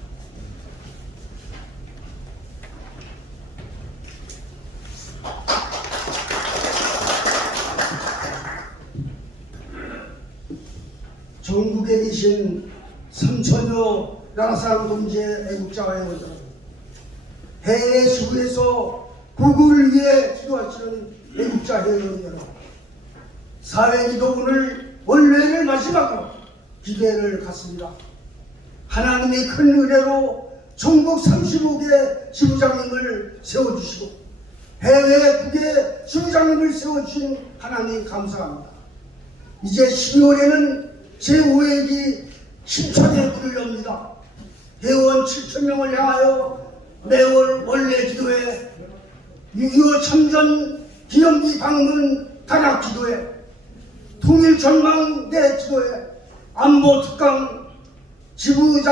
전국에 계신 3천여 나라사랑 동지의 애국자 여러분, 해외 지구에서 고국을 위해 기도하시는 애국자 여러분, 사회기도문을 원래를 마지막으로 기대를 갖습니다. 하나님의 큰 은혜로 전국 35개 지부장님을 세워주시고 해외 9개 지부장님을 세워주신 하나님 감사합니다. 이제 12월에는 제5회기 신천의 문을 엽니다. 회원 7,000명을 향하여 매월 원래 기도회, 6.25 참전 기념비 방문 단합 기도회, 통일 전망대 기도회, 안보 특강, 지부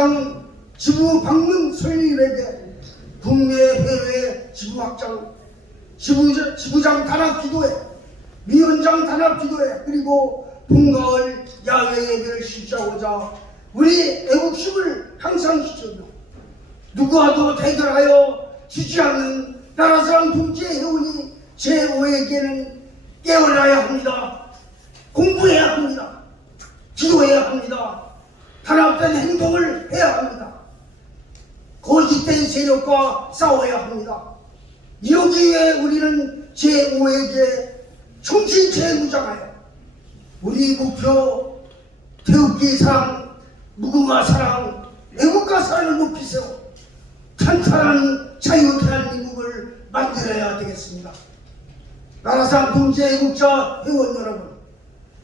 방문 설립회계, 국내 해외 지부 확장, 지부장 단합 기도회, 위원장 단합 기도회, 그리고 봄가을 야외 예배를 실시하고자 우리 애국심을 향상시키며 누구와도 대결하여 지지 않는 나라사랑 동지의 회원이 제5회계는 깨어나야 합니다. 공부해야 합니다. 기도해야 합니다. 단합된 행동을 해야 합니다. 거짓된 세력과 싸워야 합니다. 이러기 위해 우리는 제5회계 정신체 무장하여 우리 목표 태극기 사랑, 무궁화 사랑, 애국가 사랑을 높이 세워 탄탄한 자유 대한민국을 만들어야 되겠습니다. 나라사랑 동지 애국자 회원 여러분,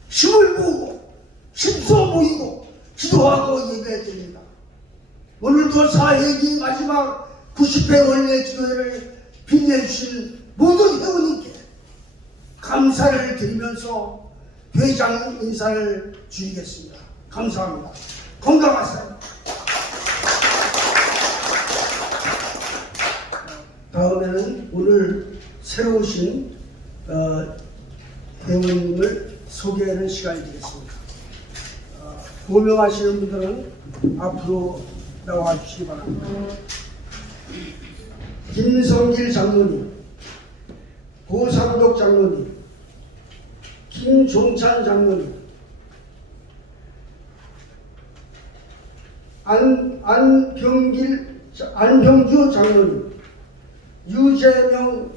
힘을 모으고 힘써 모이고 기도하고 예배드립니다. 오늘도 4회기 마지막 90회 원래 기도회를 빛내주신 모든 회원님께 감사를 드리면서 회장 인사를 드리겠습니다. 감사합니다. 건강하세요. 다음에는 오늘 새로 오신 회원님을 소개하는 시간이 되겠습니다. 고명하시는 분들은 앞으로 나와 주시기 바랍니다. 김성길 장로님, 고상덕 장로님, 김종찬 장로님, 안병주 장로님, 유재명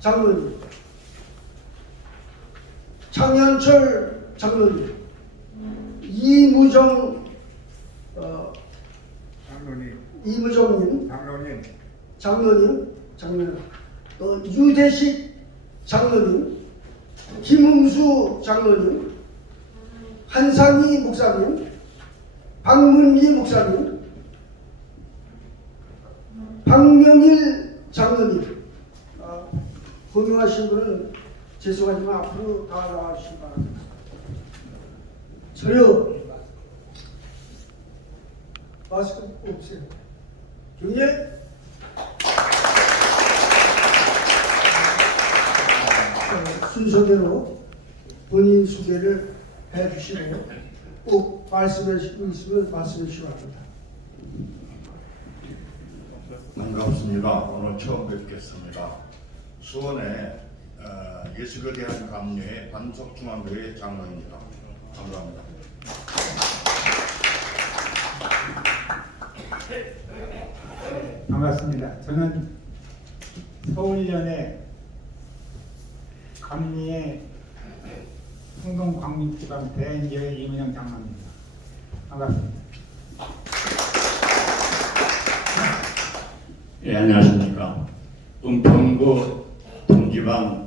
장로님, 장현철 장로님, 이무정님, 장로님, 또 유대식 장로님, 김웅수 장로님, 한상희 목사님, 박문기 목사님, 박명일 장로님, 고명하신 분은 죄송하지만 앞으로 다 나와주시기 바랍니다. 저요. 마스크 없어요. 경례. 순서대로 본인 소개를 해주시고 꼭 말씀하시고 있으면 말씀해 주시기 바랍니다. 반갑습니다. 오늘 처음 뵙겠습니다. 수원의 예수교대한 감리회 반석중앙교회 장로입니다. 감사합니다. 반갑습니다. 저는 서울연의 감리의 성동광립지방 대인교회 이문영 장로입니다. 반갑습니다. 예, 안녕하십니까. 은평구 동지방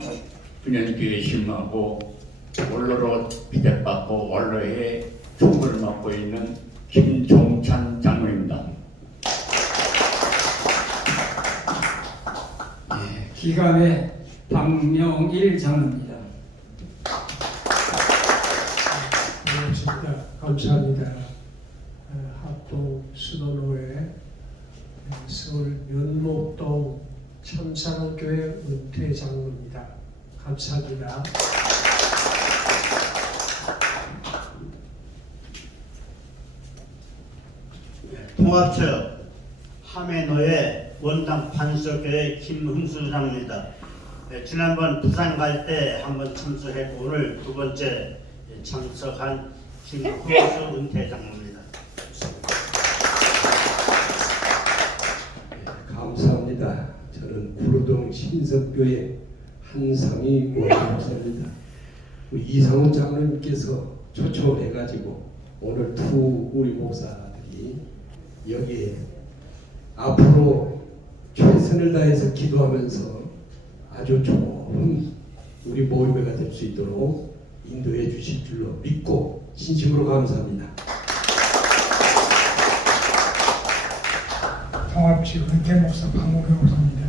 분연교회 신마고 원로로 비대받고 원로의 총무를 맡고 있는 김종찬 장로입니다. 기감의 박명일 장로입니다. 반갑습니다. 감사합니다. 합동 수도노회 서울 면목동 참사랑교회 은퇴 장로입니다. 감사합니다. 통합처 함해노회 원당 반석교회 김흥수 장로입니다. 지난번 부산 갈 때 한번 참석했고 오늘 두 번째 참석한 김흥수 은퇴 장로입니다. 감사합니다. 저는 구로동 신석교회 한상희 목사입니다. 이상훈 장로님께서 초청을 해가지고 오늘 두 우리 목사들이 여기에 앞으로 최선을 다해서 기도하면서 아주 좋은 우리 모임회가 될 수 있도록 인도해 주실 줄로 믿고 진심으로 감사합니다. 통합치 은퇴 목사 박목현 목사입니다.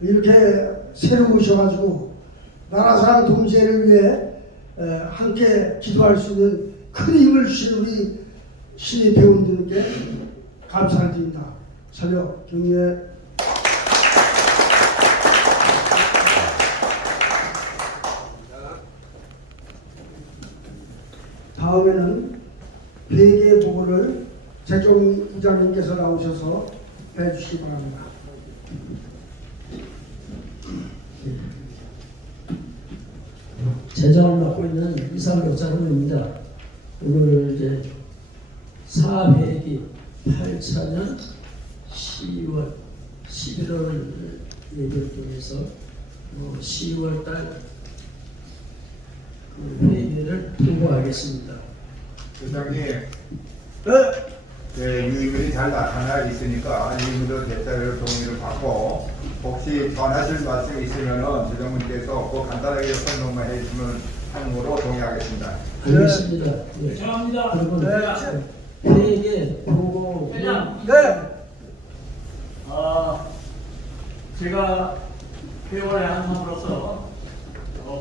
이렇게 새로 오셔가지고 나라사랑 동지회를 위해 함께 기도할 수 있는 큰 힘을 주신 우리 신의 배우님께 감사를 드립니다. 설교 경례. 다음에는 회계 보고를 재종 이장님께서 나오셔서 해주시기 바랍니다. 제장을 맡고 있는 이상록 장로입니다. 오늘 이제 사회기 8차년 10월 11월 예배를 통해서 10월달 회의를 통보하겠습니다. 부장님, 유의물이 잘 나타나 있으니까 유의물로 대자료를 동의를 받고 혹시 전하실 말씀 있으면은 부장님께서 꼭 간단하게 설명만 해주시면 상으로 동의하겠습니다. 알겠습니다. 네. 죄송합니다. 그리고 회의에 보고 제가 회원의 한 사람으로서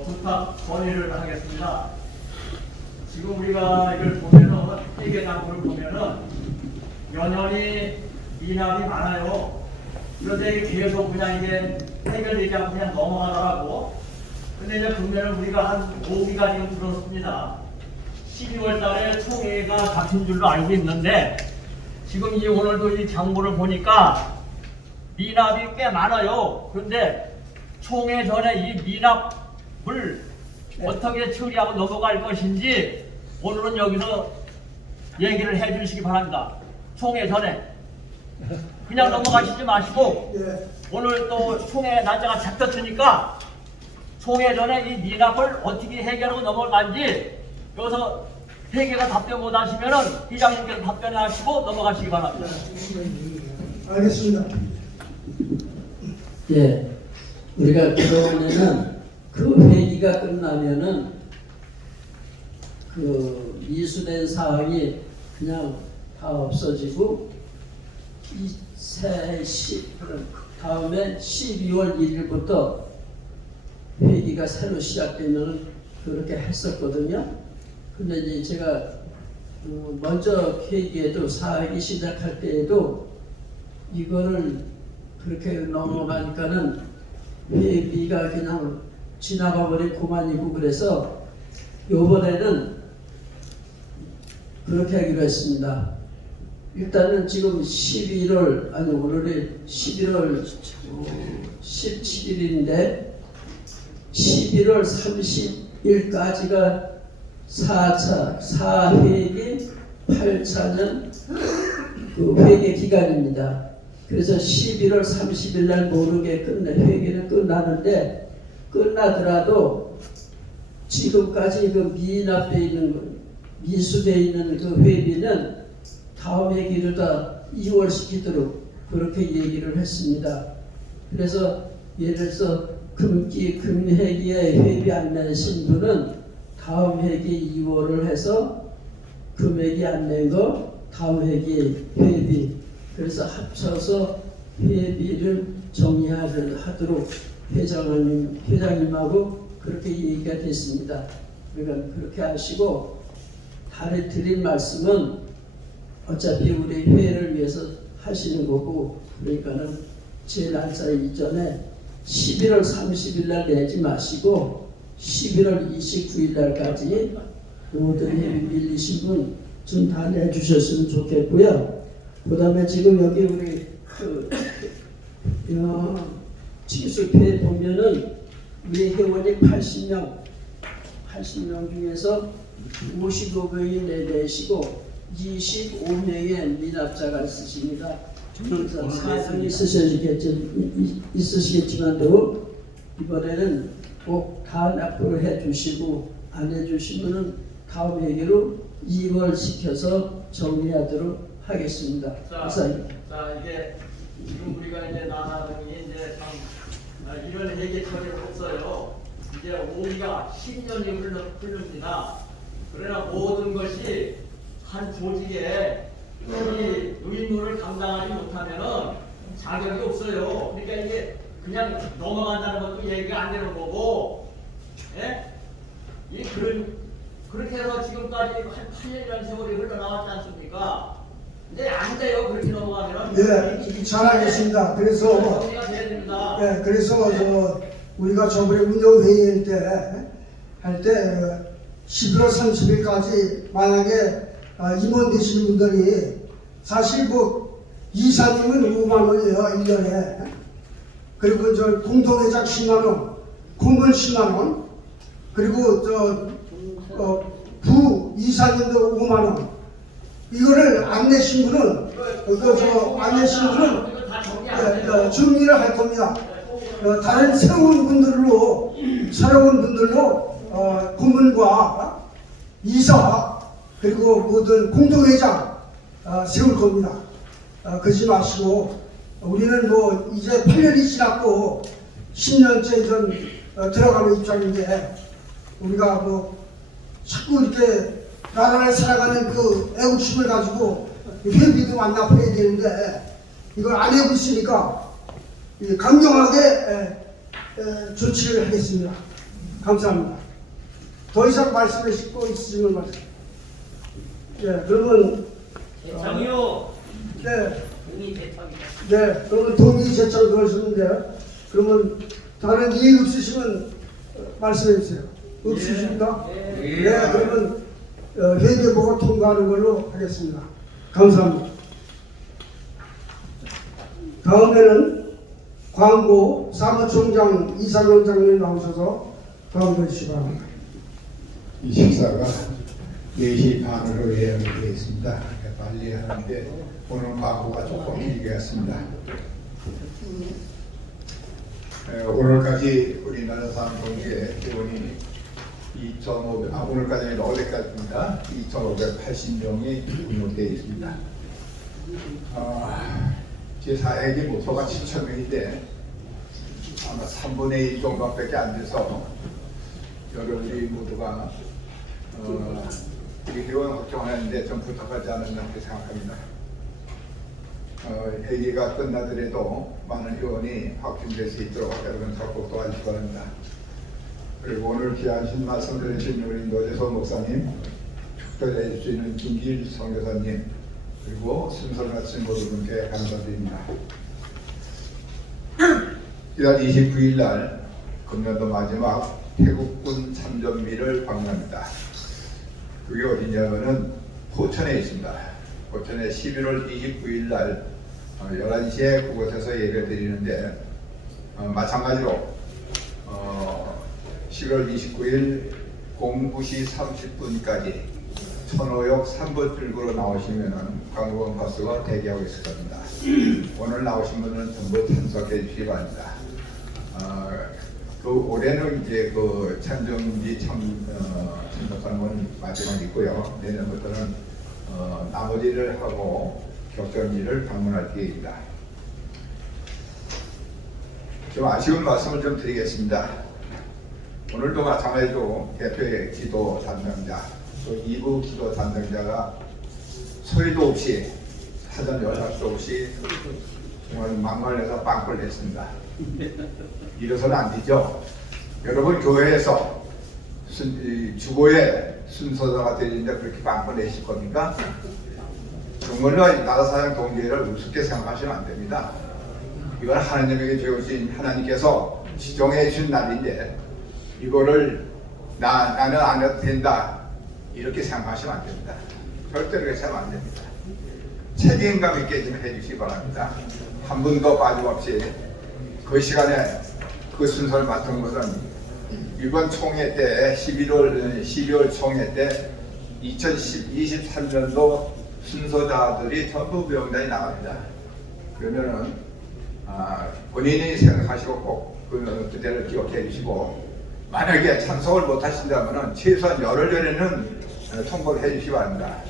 부탁 건의를 하겠습니다. 지금 우리가 이걸 보면은 회계장부를 보면은 연연히 미납이 많아요. 그런데 계속 그냥 이게 해결되지 않고 그냥 넘어가더라고. 근데 이제 금년은 우리가 한 5기가 지금 들었습니다. 12월 달에 총회가 잡힌 줄로 알고 있는데 지금 이 오늘도 이 장부를 보니까 미납이 꽤 많아요. 그런데 총회 전에 이 미납을 어떻게 처리하고 넘어갈 것인지 오늘은 여기서 얘기를 해 주시기 바랍니다. 총회 전에 그냥 넘어가시지 마시고 오늘 또 총회 날짜가 잡혔으니까 총회 전에 이 미납을 어떻게 해결하고 넘어갈지 여기서 회계가 답변 못하시면은 회장님께서 답변하시고 넘어가시기 바랍니다. 알겠습니다. 예, 우리가 그동안에는 그 회기가 끝나면은 그 이수된 사항이 그냥 다 없어지고 다음에 12월 1일부터 회기가 새로 시작되면 그렇게 했었거든요. 근데 이제 제가 먼저 회기에도 사학이 시작할 때에도 이거를 그렇게 넘어가니까는 회비가 그냥 지나가 버린 그만이고 그래서 요번에는 그렇게 하기로 했습니다. 일단은 지금 11월 아니 오늘이 11월 17일인데 11월 30일까지가 4차 4회기 8차년 그 회계 기간입니다. 그래서 11월 30일 날 모르게 회계는 끝나는데 끝나더라도 지금까지 그 미납돼 있는 미수돼 있는 그 회비는 다음 회기를 다 2월 시키도록 그렇게 얘기를 했습니다. 그래서 예를 들어서 금회기에 회비 안 내신 분은 다음 회기 2월을 해서 금회기 안 낸 거 다음 회기 회비 그래서 합쳐서 회비를 정리하도록 회장님하고 그렇게 얘기가 됐습니다. 그러니까 그렇게 하시고 다른 드린 말씀은 어차피 우리 회를 위해서 하시는 거고 그러니까는 제 날짜 이전에 11월 30일 날 내지 마시고 11월 29일 날까지 모든 회비 밀리신 분 좀 다 내주셨으면 좋겠고요. 그 다음에 지금 여기 우리 친수회 보면은 우리 회원이 80명 중에서 55명이 내시고 25명의 미납자가 있으십니다. 사정이 있으시겠지만도 이번에는 꼭 다 납부를 해주시고 안 해주시면은 다음 회계로 2월 시켜서 정리하도록 하겠습니다. 자, 이게 지금 우리가 이제 나가는 게 이제 참 이런 회계 처리가 없어요. 이제 오기가 10년이 흐릅니다. 그러나 모든 것이 한 조직에 이 의무를 감당하지 못하면은 자격이 없어요. 그러니까 이게 그냥 넘어간다는 것도 얘기가 안 되는 거고, 예? 그렇게 해서 지금까지 한 8년이라는 세월이 흘러나왔지 않습니까? 근데 안 돼요. 그렇게 넘어가면. 네, 잘 알겠습니다. 그래서 정리가 돼야 됩니다. 네, 그래서 우리가 저번에 운영회의 할 때 11월 30일까지 만약에 임원 되시는 분들이 사실 이사님은 5만 원이에요 1년에. 그리고 저 공동회장 10만 원, 공무원 10만 원, 그리고 부 이사님도 5만 원. 이거를 안 내신 분은 안 내신 분은 정리를 할 겁니다. 다른 새로운 분들로 고문과 이사 그리고 모든 공동회장 세울 겁니다. 그러지 마시고 우리는 이제 8년이 지났고 10년째 들어가는 입장인데 우리가 자꾸 이렇게 나라를 살아가는 그 애국심을 가지고 회비도 안 납부해야 되는데 이걸 안 하고 있으니까 강경하게 조치를 하겠습니다. 감사합니다. 더 이상 말씀하실 거 있으시면 말씀. 그러면 대청이요. 그러면 동의 제청 들어주는데 그러면 다른 이의 없으시면 말씀해 주세요. 없으십니까? 그러면 회계보고 통과하는 걸로 하겠습니다. 감사합니다. 다음에는 광고 사무총장 이상원 장님 나오셔서 가운데 주시기 바랍니다. 이 식사가 4시 반으로 예약이 되어 있습니다. 빨리 하는데 오늘 광고가 조금 길겠습니다. 오늘까지 우리나라 상동계 회원이 오늘까지는 어제까지입니다. 2,580명이 등록되어 있습니다. 제4회기 목표가 7,000명인데 아마 3분의 1 정도밖에 안 돼서 여러분이 모두가 우리 회원 확정하는데 좀 부족하지 않았나 그렇게 생각합니다. 회기가 끝나더라도 많은 회원이 확정될 수 있도록 여러분 적극 도와주시기 바랍니다. 그리고 오늘 귀하신 말씀 들으신 우리 노재소 목사님, 축도해 주시는 김길 선교사님, 그리고 순서 같은 모든 분께 감사드립니다. 이달 29일 날 금년도 마지막 태국군 참전비를 방문합니다. 그게 어디냐면은 포천에 있습니다. 포천에 11월 29일 날 11시에 그곳에서 예배 드리는데 마찬가지로 11월 29일 09시 30분까지 천호역 3번 출구로 나오시면은 광고원 버스가 대기하고 있을 겁니다. 오늘 나오신 분은 전부 참석해 주시기 바랍니다. 그 올해는 이제 그 참정비 참석하는 건 마지막이고요. 내년부터는 나머지를 하고 격전지를 방문할 계획입니다. 좀 아쉬운 말씀을 좀 드리겠습니다. 오늘도 마찬가지로 대표의 기도 담당자, 또 2부 기도 담당자가 소리도 없이 사전 연락도 없이 정말 막말려서 빵꾸를 냈습니다. 이래서는 안 되죠. 여러분 교회에서 주보에 순서자가 되는데 그렇게 빵꾸를 내실 겁니까? 정말로 나라사랑 동계를 우습게 생각하시면 안 됩니다. 이건 하나님에게 주신 하나님께서 지정해 주신 날인데 이거를 나는 안 해도 된다 이렇게 생각하시면 안 됩니다. 절대로 그렇게 생각하면 안 됩니다. 책임감 있게 좀 해주시기 바랍니다. 한 분도 빠짐없이 그 시간에 그 순서를 맡은 것은 이번 총회 때 12월 총회 때 2023년도 순서자들이 전부 명단이 나갑니다. 그러면은 본인이 생각하시고 꼭 그때를 기억해 주시고 만약에 참석을 못 하신다면 최소한 열흘 전에는 통보를 해 주시기 바랍니다.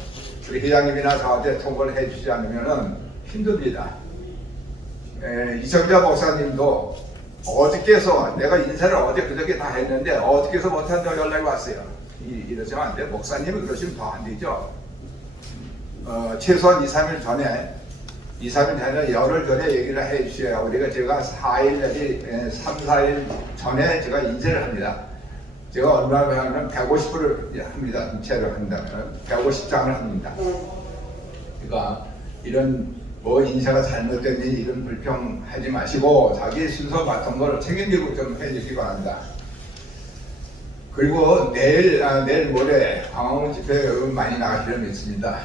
우리 회장님이나 저한테 통보를 해 주시지 않으면 힘듭니다. 이성자 목사님도 어저께서 내가 인사를 어제 그저께 다 했는데 어저께서 못한다고 연락이 왔어요. 이러시면 안 돼요. 목사님은 그러시면 더 안 되죠. 최소한 2, 3일 전에 열흘 전에 얘기를 해 주셔야 우리가 제가 3, 4일 전에 제가 인쇄를 합니다. 제가 얼마나 하면 150불을 합니다. 인쇄를 한다면 150장을 합니다. 그러니까 이런 인쇄가 잘못된 이런 불평하지 마시고 자기 순서 맡은 걸 책임지고 좀 해주시기 바랍니다. 그리고 내일 모레 광화문 집회 많이 나가시려면 있습니다.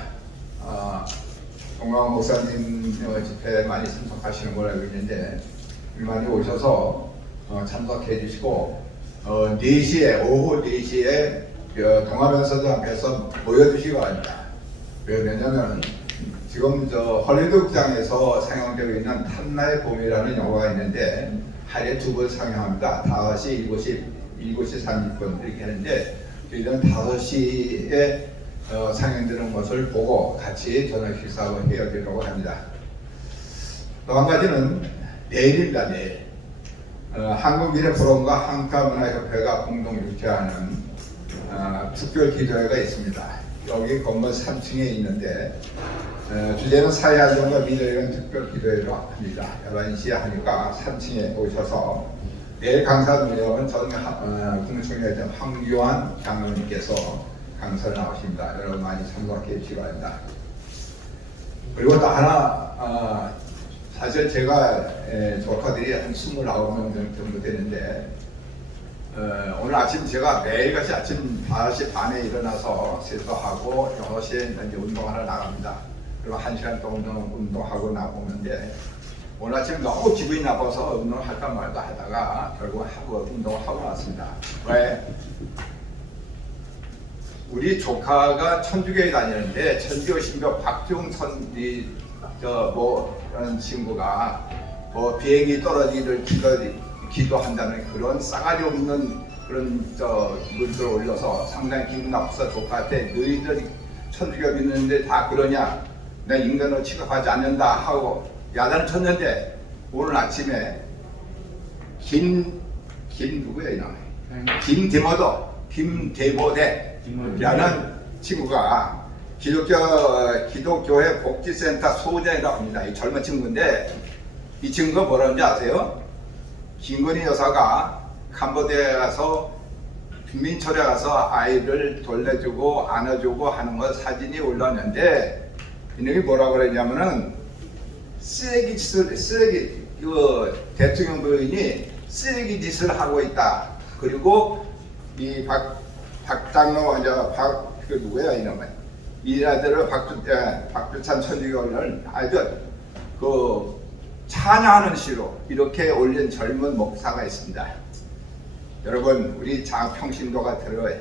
동광 목사님 집회 많이 참석하시는 걸로 알고 있는데 많이 오셔서 참석해 주시고 4시에 오후 4시에 동아변서도 앞에서 모여주시기 바랍니다. 왜냐하면 지금 헐리우드 극장에서 상영되고 있는 탐나의 봄이라는 영화가 있는데 하루에 2번 상영합니다. 5시, 7시 30분 이렇게 하는데 저희는 5시에 상영되는 것을 보고 같이 저녁 식사하고 헤어지려고 합니다. 또 한 가지는 내일입니다. 내일 한국미래포럼과 한가문화협회가 공동 유치하는 특별 기도회가 있습니다. 여기 건물 3층에 있는데 주제는 사회안전과 미래에 대한 특별 기도회로 합니다. 11시에 하니까 3층에 오셔서 내일 강사 운영은 전 국무총리회 황교안 장로님께서 강사를 나오십니다. 여러분 많이 참석해 주시기 바랍니다. 그리고 또 하나 사실 제가 조카들이 한 29명 정도 되는데 오늘 아침 제가 매일같이 아침 5시 반에 일어나서 세수하고 6시에 이제 운동하러 나갑니다. 그리고 1시간 동안 운동하고 나오는데 오늘 아침 너무 기분이 나빠서 운동할까 말까 하다가 결국 운동을 하고 왔습니다. 왜? 우리 조카가 천주교에 다니는데 천주교 신교 박중선 이런 친구가 뭐 비행기 떨어지기를 기도한다는 그런 싸가지 없는 그런 글들을 올려서 상당히 기분 나빠서 조카한테 너희들이 천주교 믿는데 다 그러냐? 내 인간을 취급하지 않는다 하고 야단을 쳤는데 오늘 아침에 누구야 이놈? 김대모대라는 친구가 기독교회 복지센터 소장이라고 합니다. 이 젊은 친구인데 이 친구가 뭐라는지 아세요? 김건희 여사가 캄보디아에 가서 빈민철에 가서 아이를 돌려주고 안아주고 하는 거 사진이 올라왔는데 이놈이 뭐라고 그랬냐면은 대통령 부인이 쓰레기 짓을 하고 있다. 그리고 이 박장로 그 누구야 이놈은 이 아들을 박주찬 천주교를 아주 그 찬양하는 시로 이렇게 올린 젊은 목사가 있습니다. 여러분 우리 평신도가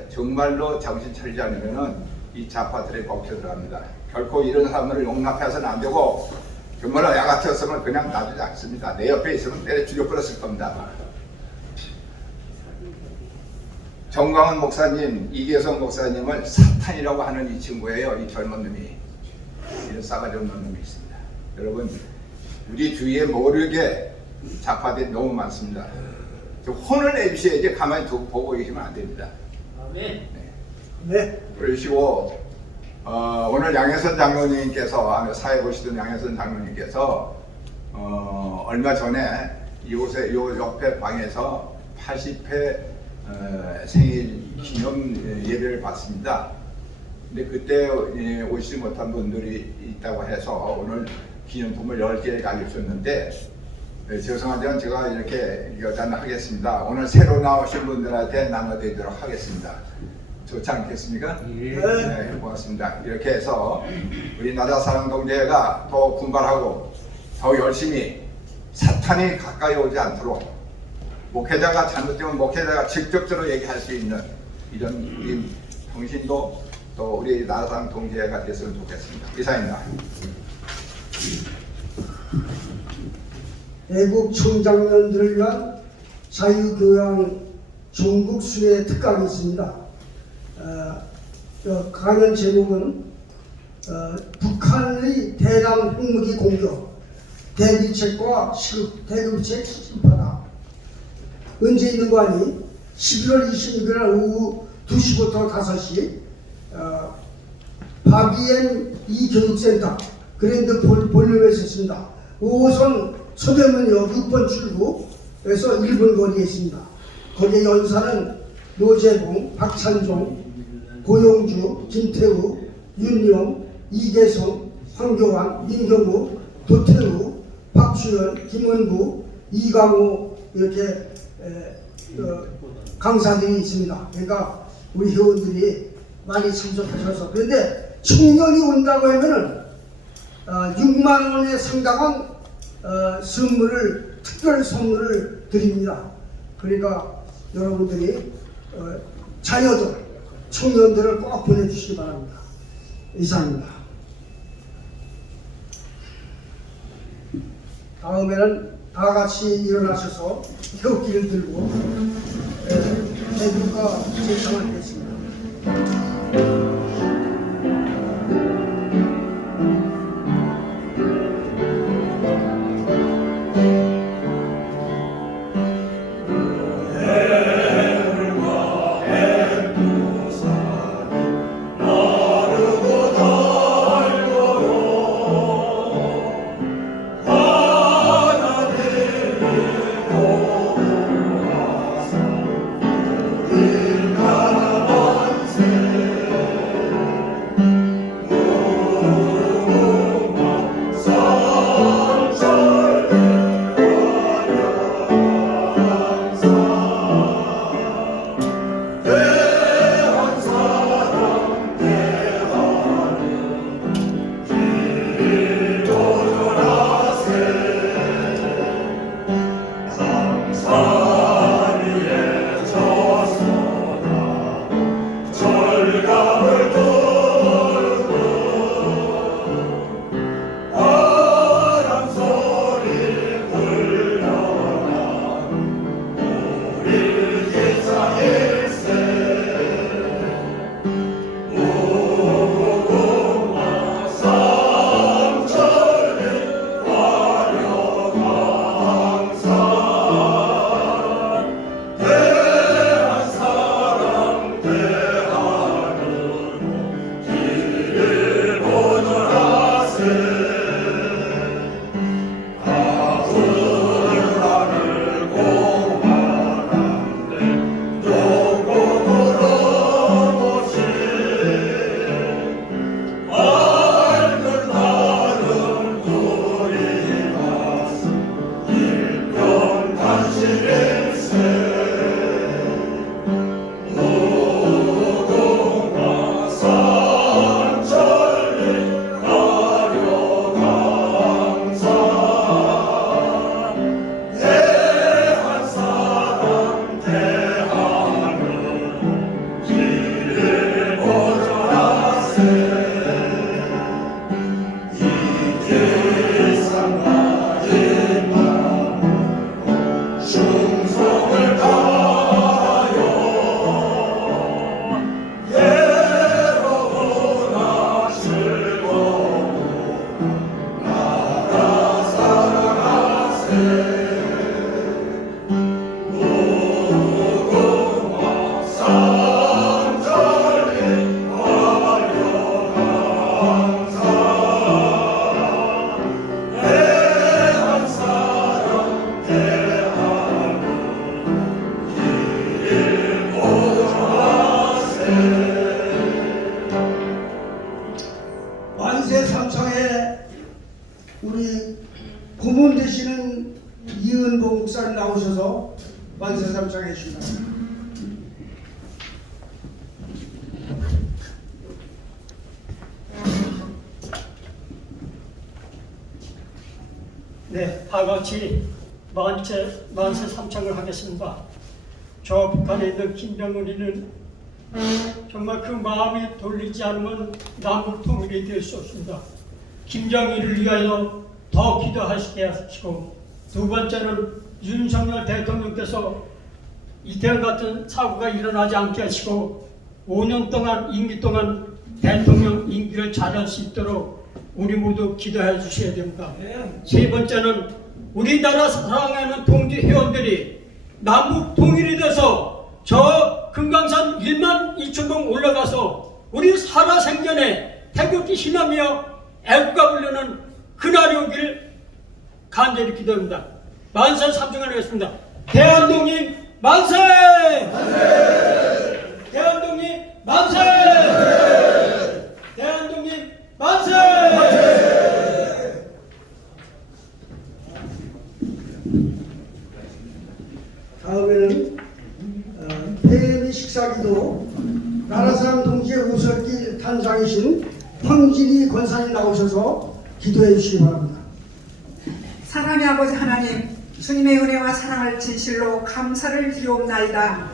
정말로 정신 차리지 않으면은 이 좌파들의 먹혀 들어갑니다. 결코 이런 사람들을 용납해서는 안 되고 정말로 야 같았으면 그냥 놔두지 않습니다. 내 옆에 있으면 때려 죽여버렸을 겁니다. 정광훈 목사님, 이계성 목사님을 사탄이라고 하는 이 친구예요. 이 젊은 놈이. 이런 싸가지 없는 놈이 있습니다. 여러분 우리 주위에 모르게 좌파들이 너무 많습니다. 혼을 내주셔야지 가만히 보고 계시면 안 됩니다. 네. 그러시고 오늘 양혜선 장로님께서 사회 보시던 양혜선 장로님께서 얼마 전에 이곳에 요 옆에 방에서 80회 생일 기념 예배를 봤습니다. 근데 그때 오시지 못한 분들이 있다고 해서 오늘 기념품을 10개를 알려주셨는데 죄송하지만 제가 이렇게 여자는 하겠습니다. 오늘 새로 나오신 분들한테 나눠드리도록 하겠습니다. 좋지 않겠습니까? 네, 고맙습니다. 이렇게 해서 우리 나라사랑 동제가 더 분발하고 더 열심히 사탄이 가까이 오지 않도록 목회자가 잘못되면 목회자가 직접적으로 얘기할 수 있는 이런 우리 평신도 또 우리 나라사랑 동제가 됐으면 좋겠습니다. 이상입니다. 애국 총장년들을 위한 자유교양 종국 수혜 특강이 있습니다. 강연 제목은 북한의 대남 핵무기 공격, 대비책과 대비책 심판다. 언제 있는 거 아니? 11월 26일 오후 2시부터 5시 바비엔 2교육센터 그랜드 볼륨에서 있습니다. 5호선 서대문역 6번 출구에서 1분 거리에 있습니다. 거기에 연사는 노재봉, 박찬종, 고용주, 김태우, 윤영, 이계성, 황교안, 민경우, 도태우, 박주연, 김은구, 이강호 이렇게 강사들이 있습니다. 그러니까 우리 회원들이 많이 참석하셔서 그런데 청년이 온다고 하면은 6만 원에 상당한 특별 선물을 드립니다. 그러니까 여러분들이 자녀들, 청년들을 꼭 보내주시기 바랍니다. 이상입니다. 다음에는 다 같이 일어나셔서 태극기를 들고 대국가 제창하겠습니다. 하나님 네, 다 같이 만세 삼창을 하겠습니다. 저 북한에 있는 김병훈이는 정말 그 마음이 돌리지 않으면 남북 통일이 될 수 없습니다. 김정일을 위하여 더 기도하시게 하시고, 두 번째는 윤석열 대통령께서 이태원 같은 사고가 일어나지 않게 하시고 5년 동안 임기 동안 대통령 임기를 잘할 수 있도록 우리 모두 기도해 주셔야 됩니다. 세 번째는 우리나라 사랑하는 동지 회원들이 남북 통일이 돼서 저 금강산 1만 2천봉 올라가서 우리 살아생전에 태극기 힘하며 애국가 부르는 그날이 오길 간절히 기도합니다. 만세 삼창을 하겠습니다. 대한독립 만세! 만세! 대한독립 만세! 만세! 대한독립 만세! 다음에는 폐미 식사기도 나라사랑 동지의 우설길 단장이신 황진희 권사님 나오셔서 기도해 주시기 바랍니다. 사랑의 아버지 하나님, 주님의 은혜와 사랑을 진실로 감사를 드리옵나이다.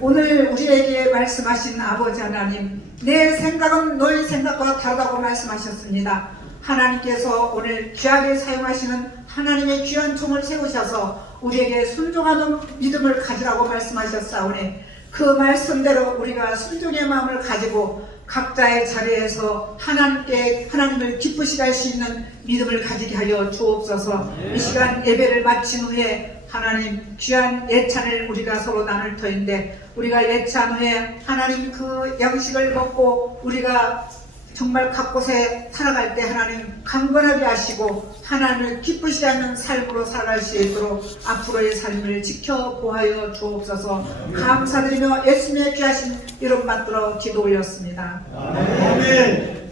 오늘 우리에게 말씀하신 아버지 하나님, 내 생각은 너희 생각과 다르다고 말씀하셨습니다. 하나님께서 오늘 귀하게 사용하시는 하나님의 귀한 종을 세우셔서 우리에게 순종하는 믿음을 가지라고 말씀하셨사오니 그 말씀대로 우리가 순종의 마음을 가지고 각자의 자리에서 하나님을 기쁘시게 할 수 있는 믿음을 가지게 하여 주옵소서. 이 시간 예배를 마친 후에 하나님 귀한 예찬을 우리가 서로 나눌 터인데, 우리가 예찬 후에 하나님 그 양식을 먹고 우리가 정말 각곳에 살아갈 때 하나님 강건하게 하시고 하나님을 기쁘시게 하는 삶으로 살아갈 수 있도록 앞으로의 삶을 지켜보아여 주옵소서. 감사드리며 예수님의 귀하신 이름 받들어 기도 올렸습니다. 아멘.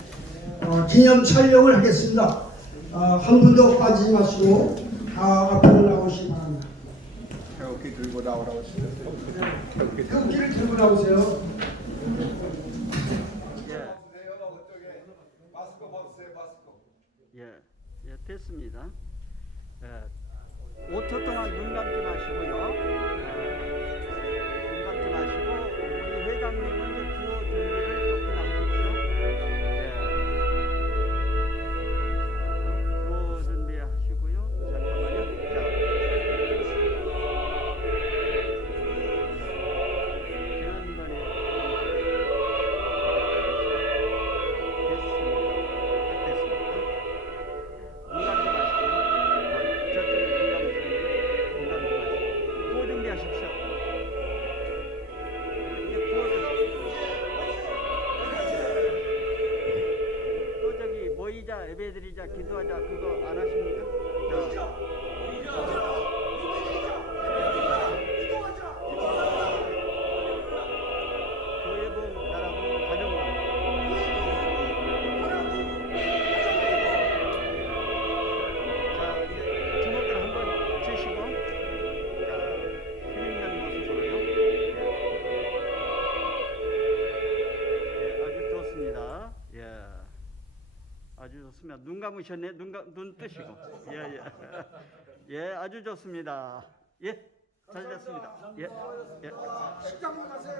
기념 촬영을 하겠습니다. 한 분도 빠지지 마시고 다 앞으로 나오시기 바랍니다. 태극기 들고 나오라고 태극기를 들고 나오세요. 예, 됐습니다. 5초 동안 눈 감지 마시고요. 눈 감지 마시고 우리 회장님은 이제 구호 준비를 조금 하십시오. 구호 준비하시고요. 잠깐만요. 예배드리자 기도하자 그거 안 하십니까? 교회봉, 나라봉, 가정봉. 자, 이제 주먹을 한번 치시고, 자, 힘있는 모습으로요. 아주 좋습니다. 아주 좋습니다. 눈 감으셨네. 눈 뜨시고. 예, 아주 좋습니다. 예, 잘 됐습니다. 예. 식당 가세요.